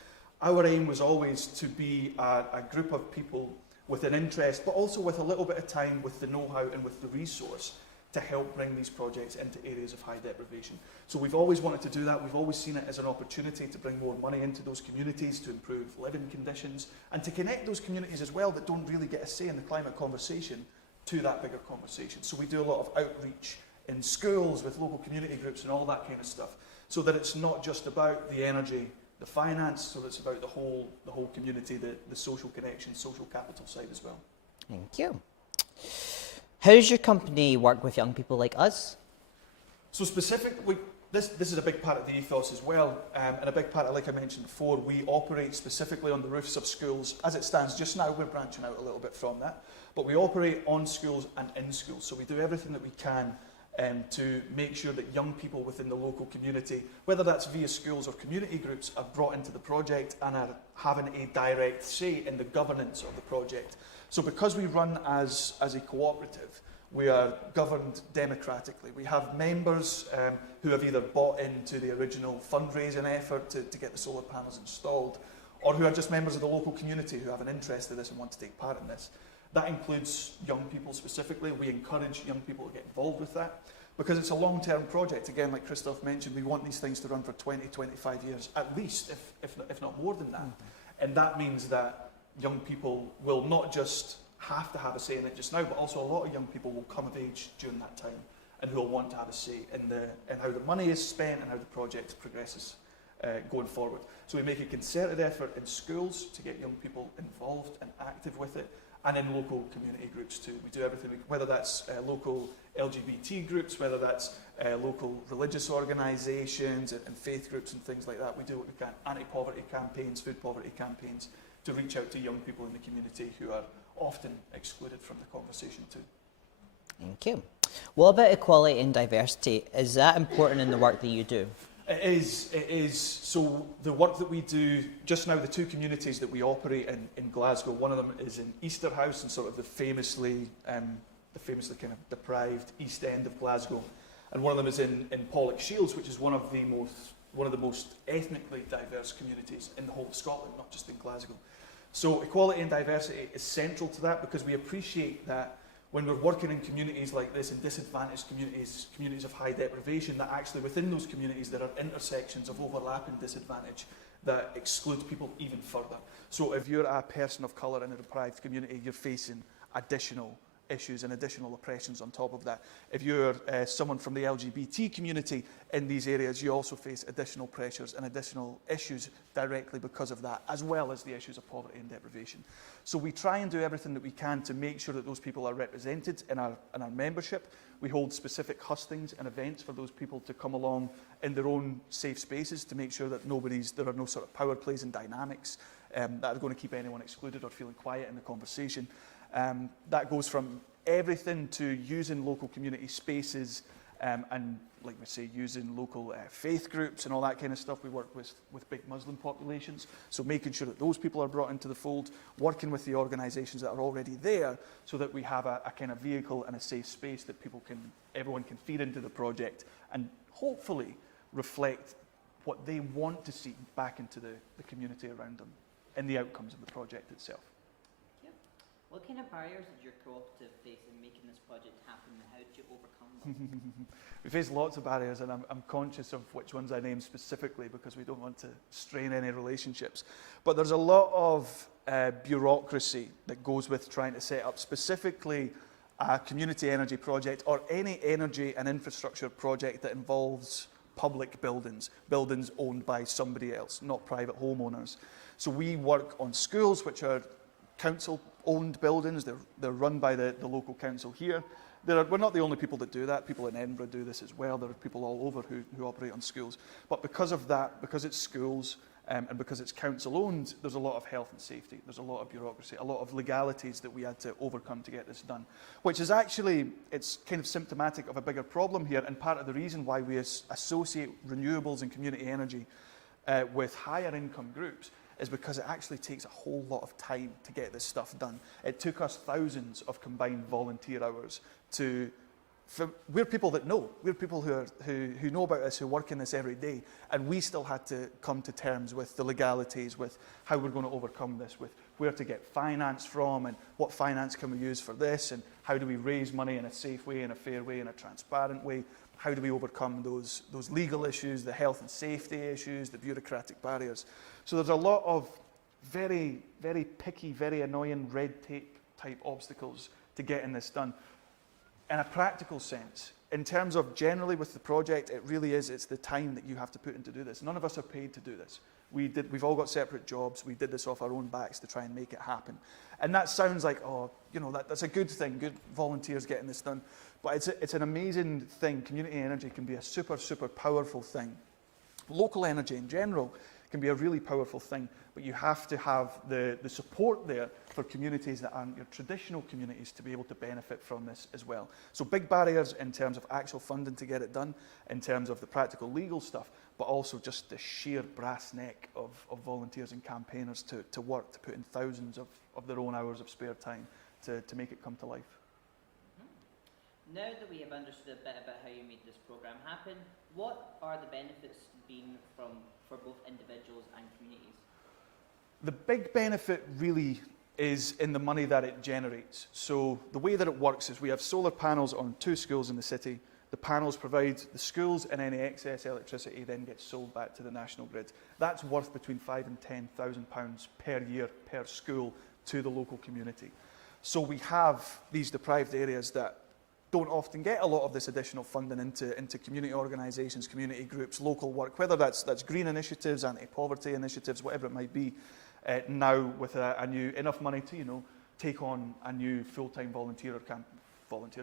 Our aim was always to be a group of people with an interest, but also with a little bit of time, with the know-how and with the resource to help bring these projects into areas of high deprivation. So we've always wanted to do that. We've always seen it as an opportunity to bring more money into those communities, to improve living conditions, and to connect those communities as well that don't really get a say in the climate conversation to that bigger conversation. So we do a lot of outreach in schools with local community groups and all that kind of stuff, so that it's not just about the energy, the finance, so it's about the whole community, the social connection, social capital side as well. Thank you. How does your company work with young people like us? So specifically, this is a big part of the ethos as well, and a big part of, like I mentioned before, we operate specifically on the roofs of schools. As it stands just now, we're branching out a little bit from that, but we operate on schools and in schools, so we do everything that we can to make sure that young people within the local community, whether that's via schools or community groups, are brought into the project and are having a direct say in the governance of the project. So because we run as a cooperative, we are governed democratically. We have members who have either bought into the original fundraising effort to get the solar panels installed, or who are just members of the local community who have an interest in this and want to take part in this. That includes young people specifically. We encourage young people to get involved with that because it's a long-term project. Again, like Christoph mentioned, we want these things to run for 20, 25 years at least, if not more than that. Mm-hmm. And that means that young people will not just have to have a say in it just now, but also a lot of young people will come of age during that time and who will want to have a say in how the money is spent and how the project progresses going forward. So we make a concerted effort in schools to get young people involved and active with it, and in local community groups too. We do everything, whether that's local LGBT groups, whether that's local religious organisations and faith groups and things like that. We do what we can, anti-poverty campaigns, food poverty campaigns, to reach out to young people in the community who are often excluded from the conversation too. Thank you. What about equality and diversity? Is that important in the work that you do? It is. So the work that we do, just now the two communities that we operate in Glasgow, one of them is in Easterhouse, and sort of the famously kind of deprived east end of Glasgow, and one of them is in Pollokshields, which is one of the most ethnically diverse communities in the whole of Scotland, not just in Glasgow. So equality and diversity is central to that, because we appreciate that when we're working in communities like this, in disadvantaged communities, communities of high deprivation, that actually within those communities there are intersections of overlapping disadvantage that exclude people even further. So if you're a person of colour in a deprived community, you're facing additional issues and additional oppressions on top of that. If you're someone from the LGBT community in these areas, you also face additional pressures and additional issues directly because of that, as well as the issues of poverty and deprivation. So we try and do everything that we can to make sure that those people are represented in our membership. We hold specific hustings and events for those people to come along in their own safe spaces to make sure that there are no sort of power plays and dynamics that are going to keep anyone excluded or feeling quiet in the conversation. That goes from everything to using local community spaces and, like we say, using local faith groups and all that kind of stuff. We work with big Muslim populations, so making sure that those people are brought into the fold, working with the organisations that are already there so that we have a kind of vehicle and a safe space that everyone can feed into the project and hopefully reflect what they want to see back into the community around them in the outcomes of the project itself. What kind of barriers did your cooperative face in making this project happen, and how did you overcome them? We face lots of barriers, and I'm conscious of which ones I name specifically because we don't want to strain any relationships. But there's a lot of bureaucracy that goes with trying to set up specifically a community energy project or any energy and infrastructure project that involves public buildings owned by somebody else, not private homeowners. So we work on schools which are council-owned buildings. They're run by the local council here. We're not the only people that do that. People in Edinburgh do this as well. There are people all over who operate on schools. But because of that, because it's schools and because it's council-owned, there's a lot of health and safety. There's a lot of bureaucracy, a lot of legalities that we had to overcome to get this done, which is actually, it's kind of symptomatic of a bigger problem here, and part of the reason why we associate renewables and community energy with higher income groups is because it actually takes a whole lot of time to get this stuff done. It took us thousands of combined volunteer hours we're people that know. We're people who know about this, who work in this every day, and we still had to come to terms with the legalities, with how we're going to overcome this, with where to get finance from, and what finance can we use for this, and how do we raise money in a safe way, in a fair way, in a transparent way. How do we overcome those legal issues, the health and safety issues, the bureaucratic barriers? So there's a lot of very, very picky, very annoying red tape type obstacles to getting this done. In a practical sense, in terms of generally with the project, it's the time that you have to put in to do this. None of us are paid to do this. We've all got separate jobs. We did this off our own backs to try and make it happen. And that sounds like, that's a good thing, good volunteers getting this done. But it's an amazing thing. Community energy can be a super, super powerful thing. Local energy in general can be a really powerful thing, but you have to have the support there for communities that aren't your traditional communities to be able to benefit from this as well. So big barriers in terms of actual funding to get it done, in terms of the practical legal stuff, but also just the sheer brass neck of volunteers and campaigners to work, to put in thousands of their own hours of spare time to make it come to life. Now that we have understood a bit about how you made this programme happen, what are the benefits been for both individuals and communities? The big benefit really is in the money that it generates. So the way that it works is we have solar panels on 2 schools in the city. The panels provide the schools, and any excess electricity then gets sold back to the national grid. That's worth between £5,000 and £10,000 per year per school to the local community. So we have these deprived areas that don't often get a lot of this additional funding into community organisations, community groups, local work, whether that's green initiatives, anti-poverty initiatives, whatever it might be, now with enough money to take on a new full-time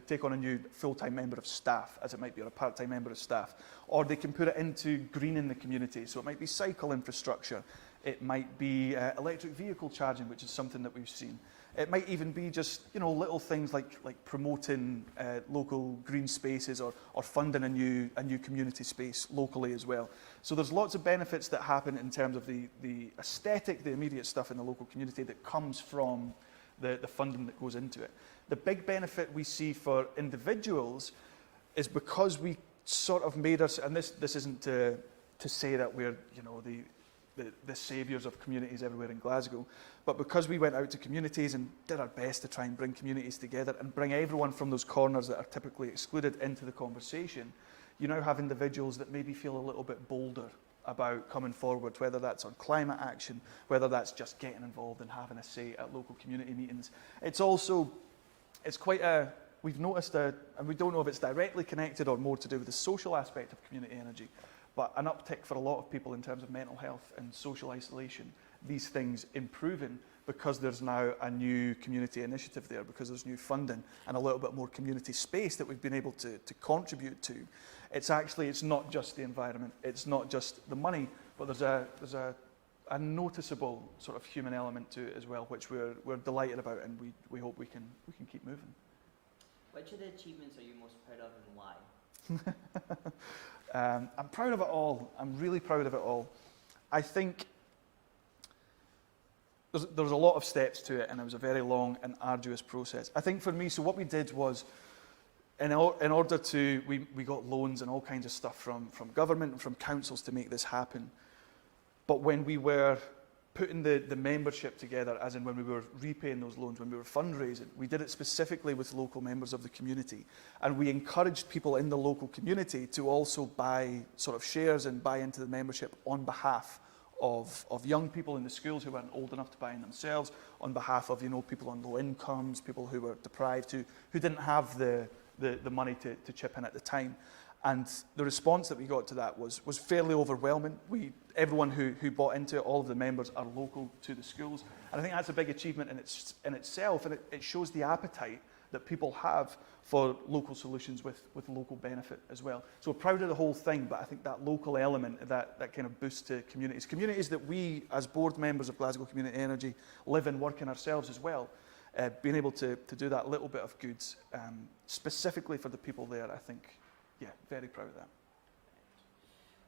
take on a new full-time member of staff, as it might be, or a part-time member of staff, or they can put it into greening the community. So it might be cycle infrastructure, it might be electric vehicle charging, which is something that we've seen. It might even be just little things like promoting local green spaces or funding a new community space locally as well. So there's lots of benefits that happen in terms of the aesthetic, the immediate stuff in the local community that comes from the funding that goes into it. The big benefit we see for individuals is because we sort of made us, and this isn't to say that we're the the saviours of communities everywhere in Glasgow. But because we went out to communities and did our best to try and bring communities together and bring everyone from those corners that are typically excluded into the conversation, you now have individuals that maybe feel a little bit bolder about coming forward, whether that's on climate action, whether that's just getting involved and having a say at local community meetings. It's quite a, we've noticed, and we don't know if it's directly connected or more to do with the social aspect of community energy, but an uptick for a lot of people in terms of mental health and social isolation, these things improving because there's now a new community initiative there, because there's new funding and a little bit more community space that we've been able to contribute to. It's not just the environment, it's not just the money, but there's a noticeable sort of human element to it as well, which we're delighted about, and we hope we can keep moving. Which of the achievements are you most proud of and why? I'm proud of it all. I'm really proud of it all. I think there was a lot of steps to it, and it was a very long and arduous process. I think for me, so what we did was, in order to, we got loans and all kinds of stuff from government and from councils to make this happen. But when we were putting the membership together, as in when we were repaying those loans, when we were fundraising, we did it specifically with local members of the community. And we encouraged people in the local community to also buy sort of shares and buy into the membership on behalf of young people in the schools who weren't old enough to buy in themselves, on behalf of people on low incomes, people who were deprived, who didn't have the money to chip in at the time. And the response that we got to that was fairly overwhelming. Everyone who bought into it, all of the members are local to the schools. And I think that's a big achievement in itself, and it shows the appetite that people have for local solutions with local benefit as well. So we're proud of the whole thing, but I think that local element, that kind of boost to communities that we, as board members of Glasgow Community Energy, live and work in ourselves as well, being able to do that little bit of good, specifically for the people there, I think, yeah, very proud of that.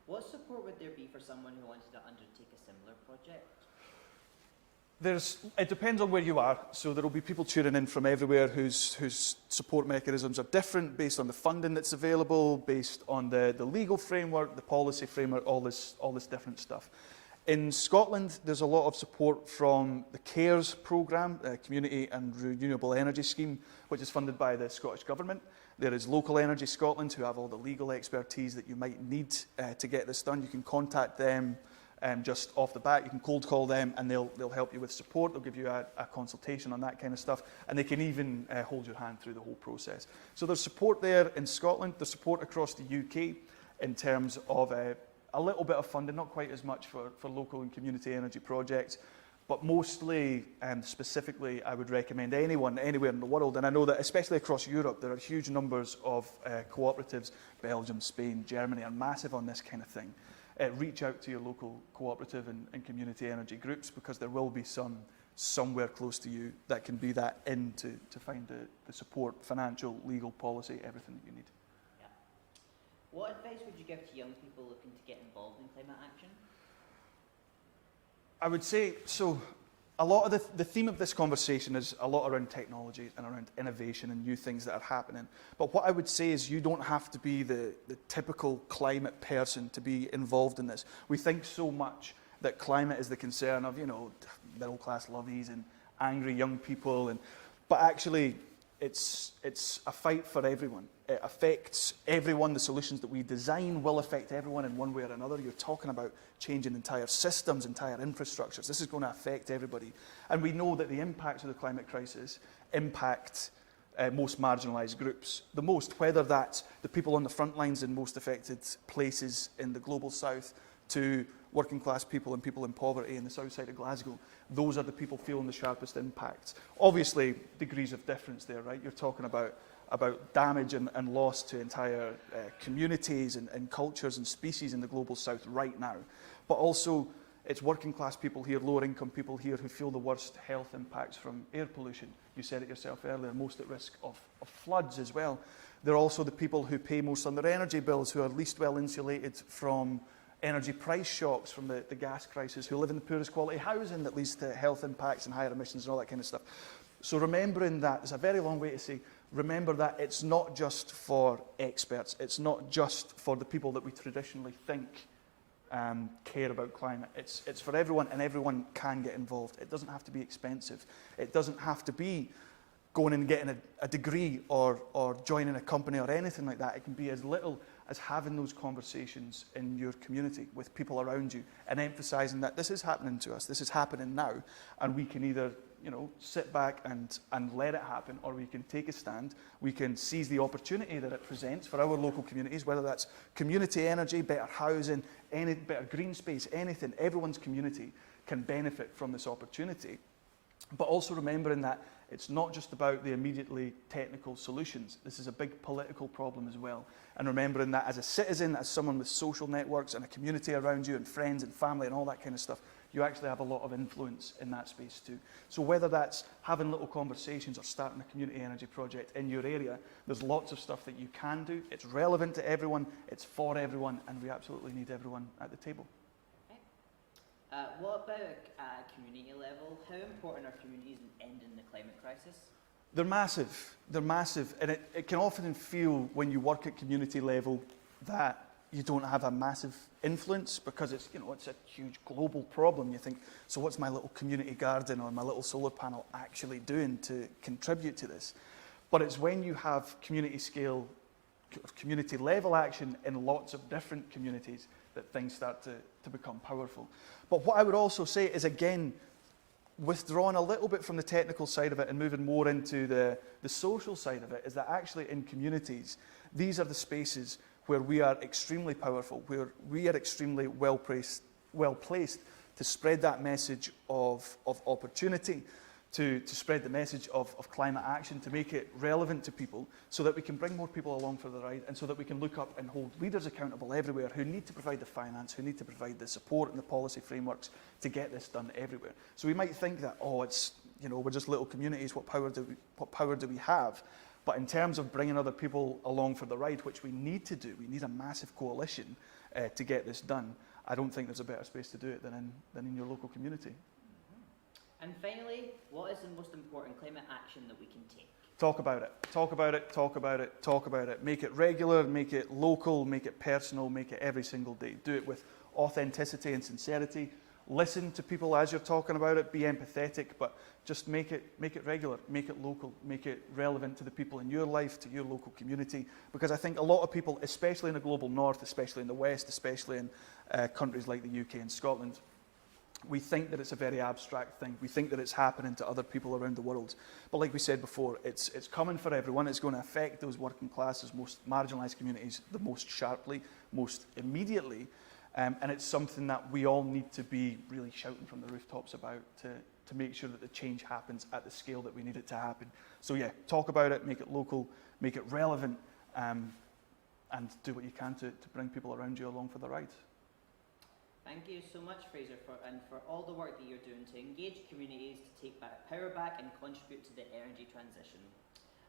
What support would there be for someone who wanted to undertake a similar project? It depends on where you are. So there will be people tuning in from everywhere whose support mechanisms are different based on the funding that's available, based on the legal framework, the policy framework, all this different stuff. In Scotland, there's a lot of support from the CARES programme, Community and Renewable Energy Scheme, which is funded by the Scottish Government. There is Local Energy Scotland, who have all the legal expertise that you might need to get this done. You can contact them just off the bat. You can cold call them and they'll help you with support. They'll give you a consultation on that kind of stuff, and they can even hold your hand through the whole process. So there's support there in Scotland. There's support across the UK in terms of a little bit of funding, not quite as much for local and community energy projects, but mostly and specifically I would recommend anyone anywhere in the world, and I know that especially across Europe there are huge numbers of cooperatives. Belgium, Spain, Germany are massive on this kind of thing. Reach out to your local cooperative and community energy groups, because there will be some somewhere close to you that can be that in to find the support, financial, legal, policy, everything that you need. Yeah. What advice would you give to young people looking to get involved in climate action? I would say, so a lot of the theme of this conversation is a lot around technology and around innovation and new things that are happening. But what I would say is you don't have to be the typical climate person to be involved in this. We think so much that climate is the concern of, middle class lovies and angry young people, but actually it's a fight for everyone. It affects everyone. The solutions that we design will affect everyone in one way or another. You're talking about changing entire systems, entire infrastructures. This is going to affect everybody. And we know that the impacts of the climate crisis impact most marginalised groups the most, whether that's the people on the front lines in most affected places in the global south to working class people and people in poverty in the south side of Glasgow. Those are the people feeling the sharpest impacts. Obviously, degrees of difference there, right? You're talking about damage and loss to entire communities and cultures and species in the global south right now. But also, it's working class people here, lower income people here who feel the worst health impacts from air pollution. You said it yourself earlier, most at risk of floods as well. They're also the people who pay most on their energy bills, who are least well insulated from energy price shocks from the gas crisis, who live in the poorest quality housing that leads to health impacts and higher emissions and all that kind of stuff. So remembering that, it's a very long way to say, remember that it's not just for experts, it's not just for the people that we traditionally think care about climate. It's for everyone, and everyone can get involved. It doesn't have to be expensive. It doesn't have to be going and getting a degree or joining a company or anything like that. It can be as little as having those conversations in your community with people around you and emphasising that this is happening to us, this is happening now, and we can either sit back and let it happen, or we can take a stand. We can seize the opportunity that it presents for our local communities, whether that's community energy, better housing, any better green space, anything. Everyone's community can benefit from this opportunity. But also remembering that it's not just about the immediately technical solutions. This is a big political problem as well. And remembering that as a citizen, as someone with social networks and a community around you and friends and family and all that kind of stuff, you actually have a lot of influence in that space too. So whether that's having little conversations or starting a community energy project in your area, there's lots of stuff that you can do. It's relevant to everyone, it's for everyone, and we absolutely need everyone at the table. What about community level? How important are communities in ending the climate crisis? They're massive, and it can often feel when you work at community level that you don't have a massive influence because it's a huge global problem. You think, so what's my little community garden or my little solar panel actually doing to contribute to this? But it's when you have community scale, community level action in lots of different communities that things start to become powerful. But what I would also say is, again, withdrawing a little bit from the technical side of it and moving more into the social side of it, is that actually in communities, these are the spaces where we are extremely powerful, where we are extremely well placed to spread that message of opportunity, to spread the message of climate action, to make it relevant to people so that we can bring more people along for the ride, and so that we can look up and hold leaders accountable everywhere who need to provide the finance, who need to provide the support and the policy frameworks to get this done everywhere. So we might think that, it's, we're just little communities, what power do we have? But in terms of bringing other people along for the ride, which we need to do, we need a massive coalition to get this done. I don't think there's a better space to do it than in your local community. And finally, what is the most important climate action that we can take? Talk about it. Talk about it, talk about it, talk about it. Make it regular, make it local, make it personal, make it every single day. Do it with authenticity and sincerity. Listen to people as you're talking about it, be empathetic, but just make it regular, make it local, make it relevant to the people in your life, to your local community. Because I think a lot of people, especially in the global north, especially in the west, especially in countries like the UK and Scotland, we think that it's a very abstract thing. We think that it's happening to other people around the world. But like we said before, it's coming for everyone. It's going to affect those working classes, most marginalised communities, the most sharply, most immediately. And it's something that we all need to be really shouting from the rooftops about to make sure that the change happens at the scale that we need it to happen. So yeah, talk about it, make it local, make it relevant, and do what you can to bring people around you along for the ride. Thank you so much, Fraser, for all the work that you're doing to engage communities, to take power back and contribute to the energy transition.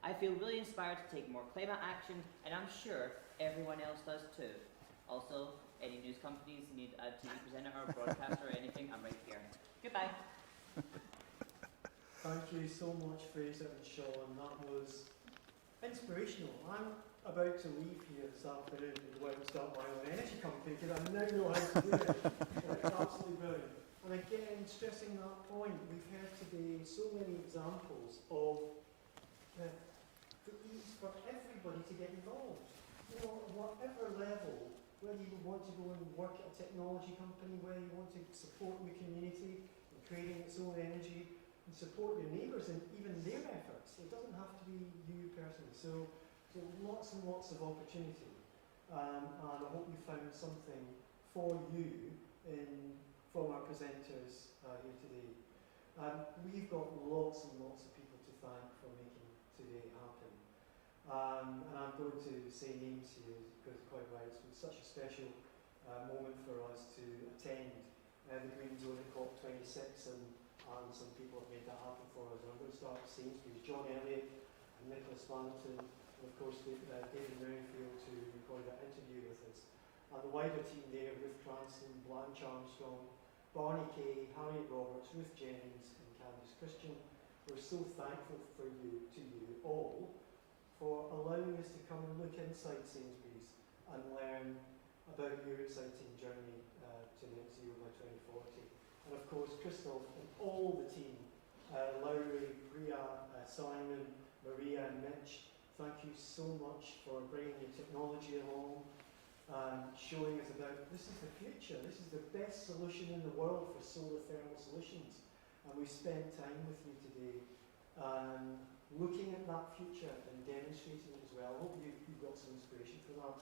I feel really inspired to take more climate action, and I'm sure everyone else does too. Also, any news companies need a TV presenter or broadcaster or anything, I'm right here. Goodbye. Thank you so much, Fraser and Sean. That was inspirational. I'm about to leave here this afternoon and go out and start my own energy company because I now know how to do it. It's absolutely brilliant. And again, stressing that point, we've heard today so many examples of the ease for everybody to get involved. At whatever level, whether you want to go and work at a technology company, whether you want to support your community in creating its own energy, and support your neighbours and even their efforts. It doesn't have to be you personally. So lots and lots of opportunity. And I hope you found something for you from our presenters here today. We've got lots and lots of people to thank for making today happen. And I'm going to say names here because it's quite right. It's such a special moment for us to attend the Green Zone at COP26 and some people have made that happen for us. And I'm going to start with Sainsbury's, John Elliott and Nicholas Banton, and of course David Merrifield, who recorded that interview with us. And the wider team there, Ruth Cranston, Blanche Armstrong, Barney Kay, Harriet Roberts, Ruth Jennings and Candice Christian. We're so thankful to you all for allowing us to come and look inside Sainsbury's and learn about your exciting journey and of course Christoph and all the team, Lowry, Priya, Simon, Maria and Mitch, thank you so much for bringing your technology along, showing us about this is the future, this is the best solution in the world for solar thermal solutions. And we spent time with you today looking at that future and demonstrating it as well. I hope you've got some inspiration from that.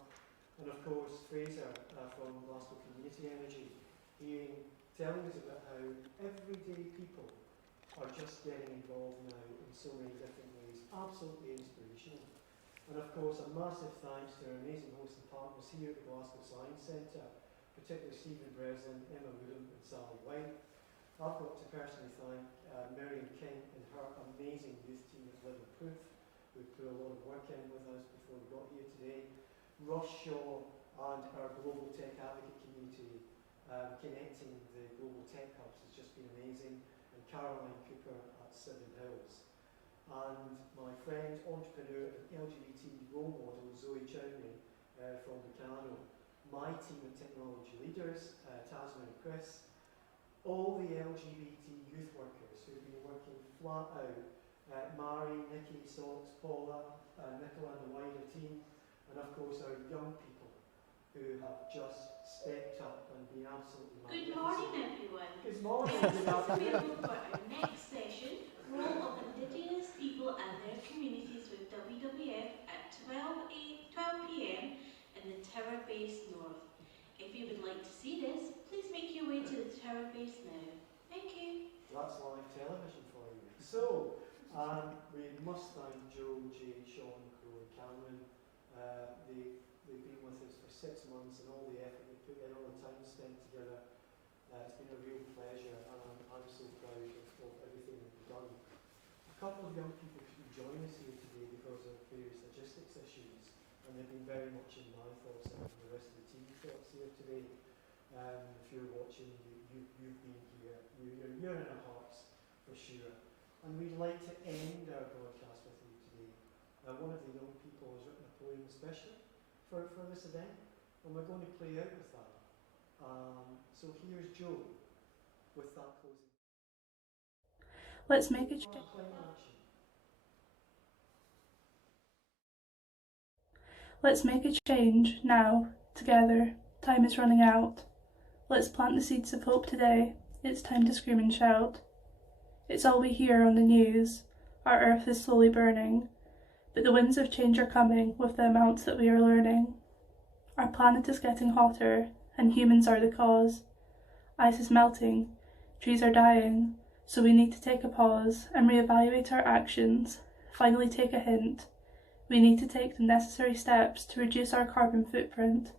And of course, Fraser from Glasgow Community Energy, telling us about how everyday people are just getting involved now in so many different ways. Absolutely inspirational. And of course, a massive thanks to our amazing host and partners here at the Glasgow Science Centre, particularly Stephen Breslin, Emma Woodham and Sally White. I've got to personally thank Miriam King and her amazing youth team at Live and Proof, who put a lot of work in with us before we got here today. Ross Shaw and our Global Tech Advocate community, connecting the Global Tech Hubs has just been amazing. And Caroline Cooper at Seven Hills. And my friend, entrepreneur and LGBT role model, Zoe Chowney from Meccano. My team of technology leaders, Tasman and Chris. All the LGBT youth workers who've been working flat out, Mari, Nikki, Socks, Paula, Nicola and the wider team, and of course our young people who have just stepped up and been absolutely magnificent. Good morning everyone. Good morning. This is available for our next session, Role of Indigenous People and Their Communities with WWF at 12 p.m. in the Tower Base North. If you would like to see this, please make your way to the Tower Base now. Thank you. That's live television for you. So, we must thank Joe, Jay, Sean, Crow and Cameron. They've been with us for 6 months and all the effort they put in, all the time spent together. It's been a real pleasure and I'm so proud of everything that we've done. A couple of young people couldn't join us here today because of various logistics issues, and they've been very much in my thoughts and the rest of the team thoughts here today. If you're watching, you've been here, you're in our hearts for sure. And we'd like to end our broadcast with you today. One of the young people has written a poem especially for this event, and we're going to play out with that. So here's Joe with that closing. Let's make a Let's make a change now, together. Time is running out. Let's plant the seeds of hope today. It's time to scream and shout. It's all we hear on the news. Our earth is slowly burning, but the winds of change are coming with the amounts that we are learning. Our planet is getting hotter, and humans are the cause. Ice is melting, trees are dying, so we need to take a pause and reevaluate our actions, finally take a hint. We need to take the necessary steps to reduce our carbon footprint.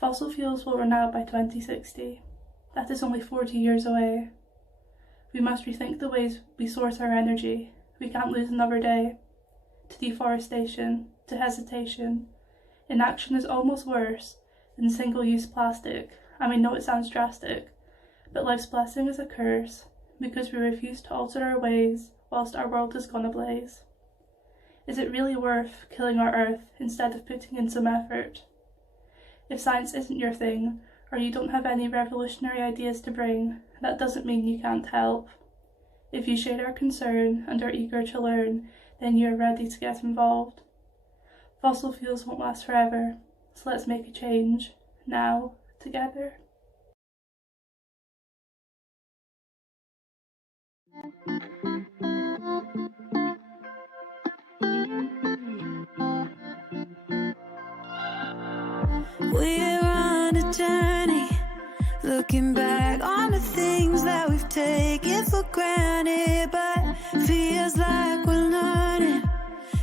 Fossil fuels will run out by 2060. That is only 40 years away. We must rethink the ways we source our energy. We can't lose another day. To deforestation, to hesitation. Inaction is almost worse than single-use plastic, and we know it sounds drastic, but life's blessing is a curse because we refuse to alter our ways whilst our world has gone ablaze. Is it really worth killing our earth instead of putting in some effort? If science isn't your thing, or you don't have any revolutionary ideas to bring, that doesn't mean you can't help. If you share our concern and are eager to learn, then you are ready to get involved. Fossil fuels won't last forever, so let's make a change, now, together. We're on a journey, looking back on the things that we've taken for granted, but feels like we're learning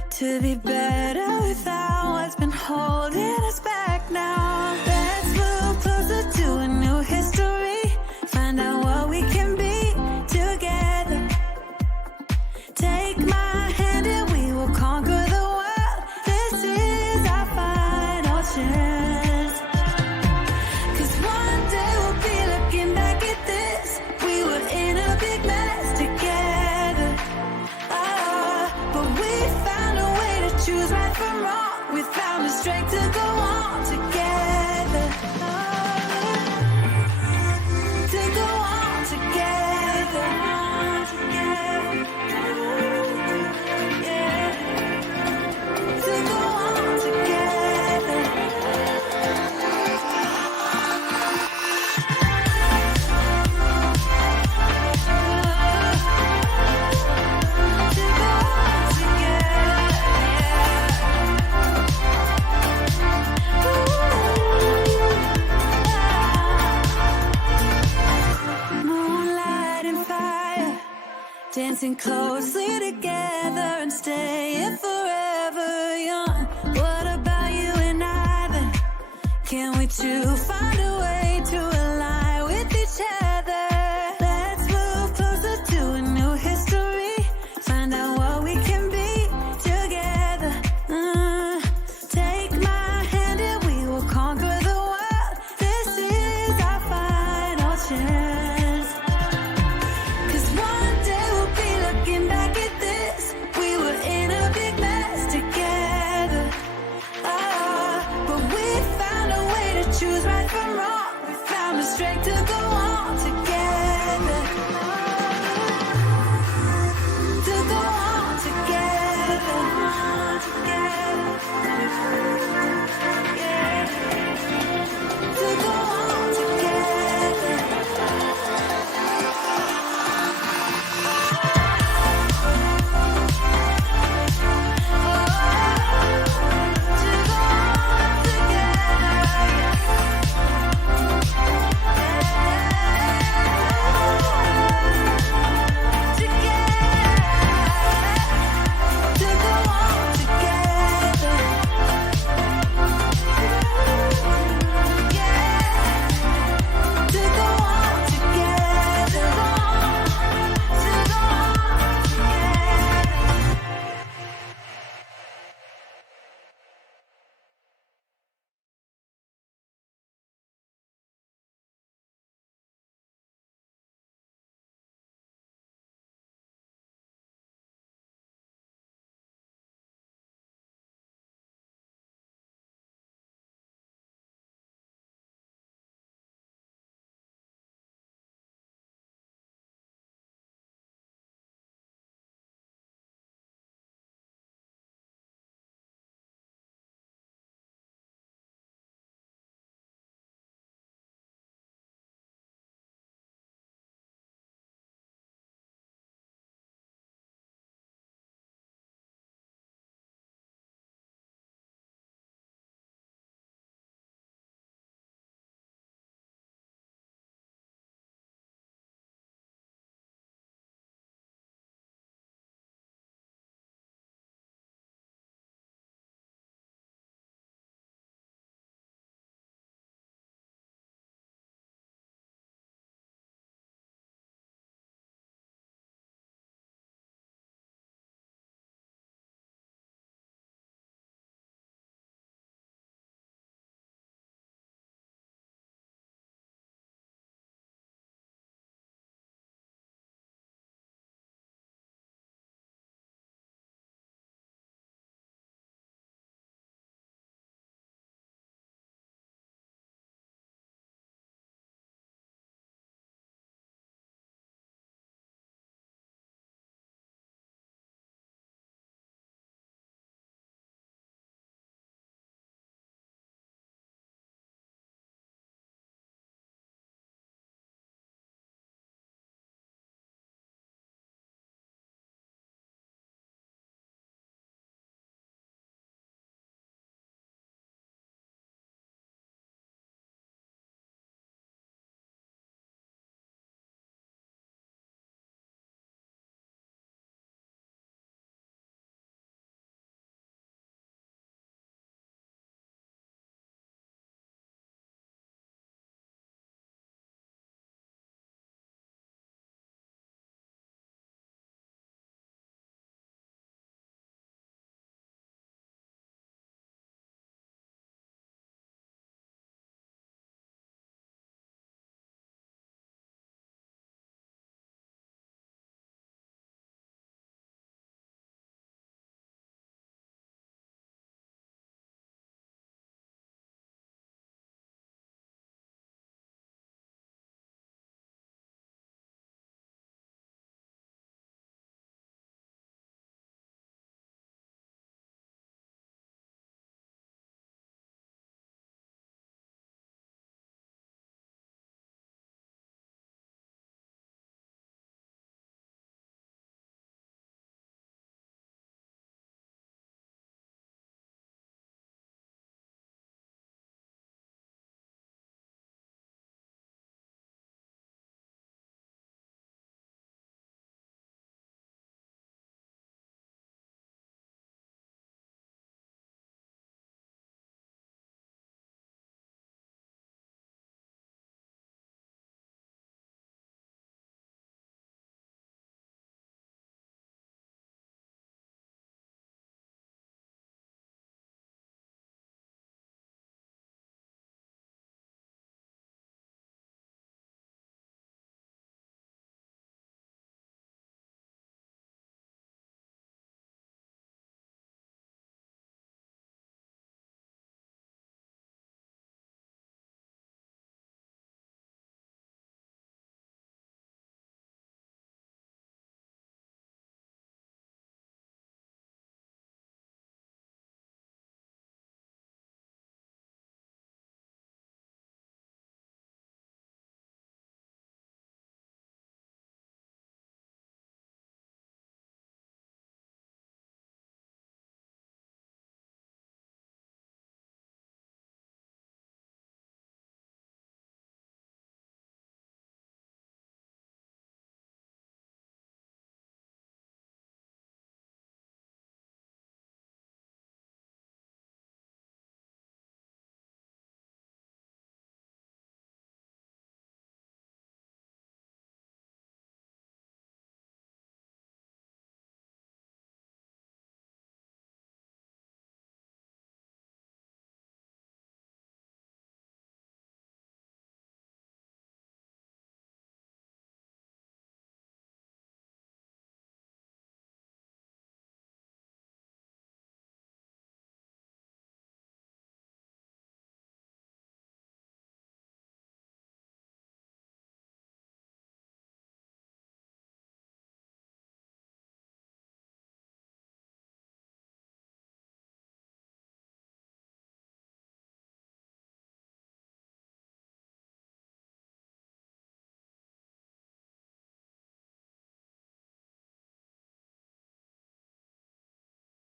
to be better without what's been holding us back now. Let's move closer to a new history, find out what we can be together. Take my hand and we will conquer the world. This is our final chance. 'Cause one day we'll be looking back at this. We were in a big mess together. But we found a way to choose right from wrong. We found the strength to go dancing closely together and staying forever young. What about you and I then? Can we two find a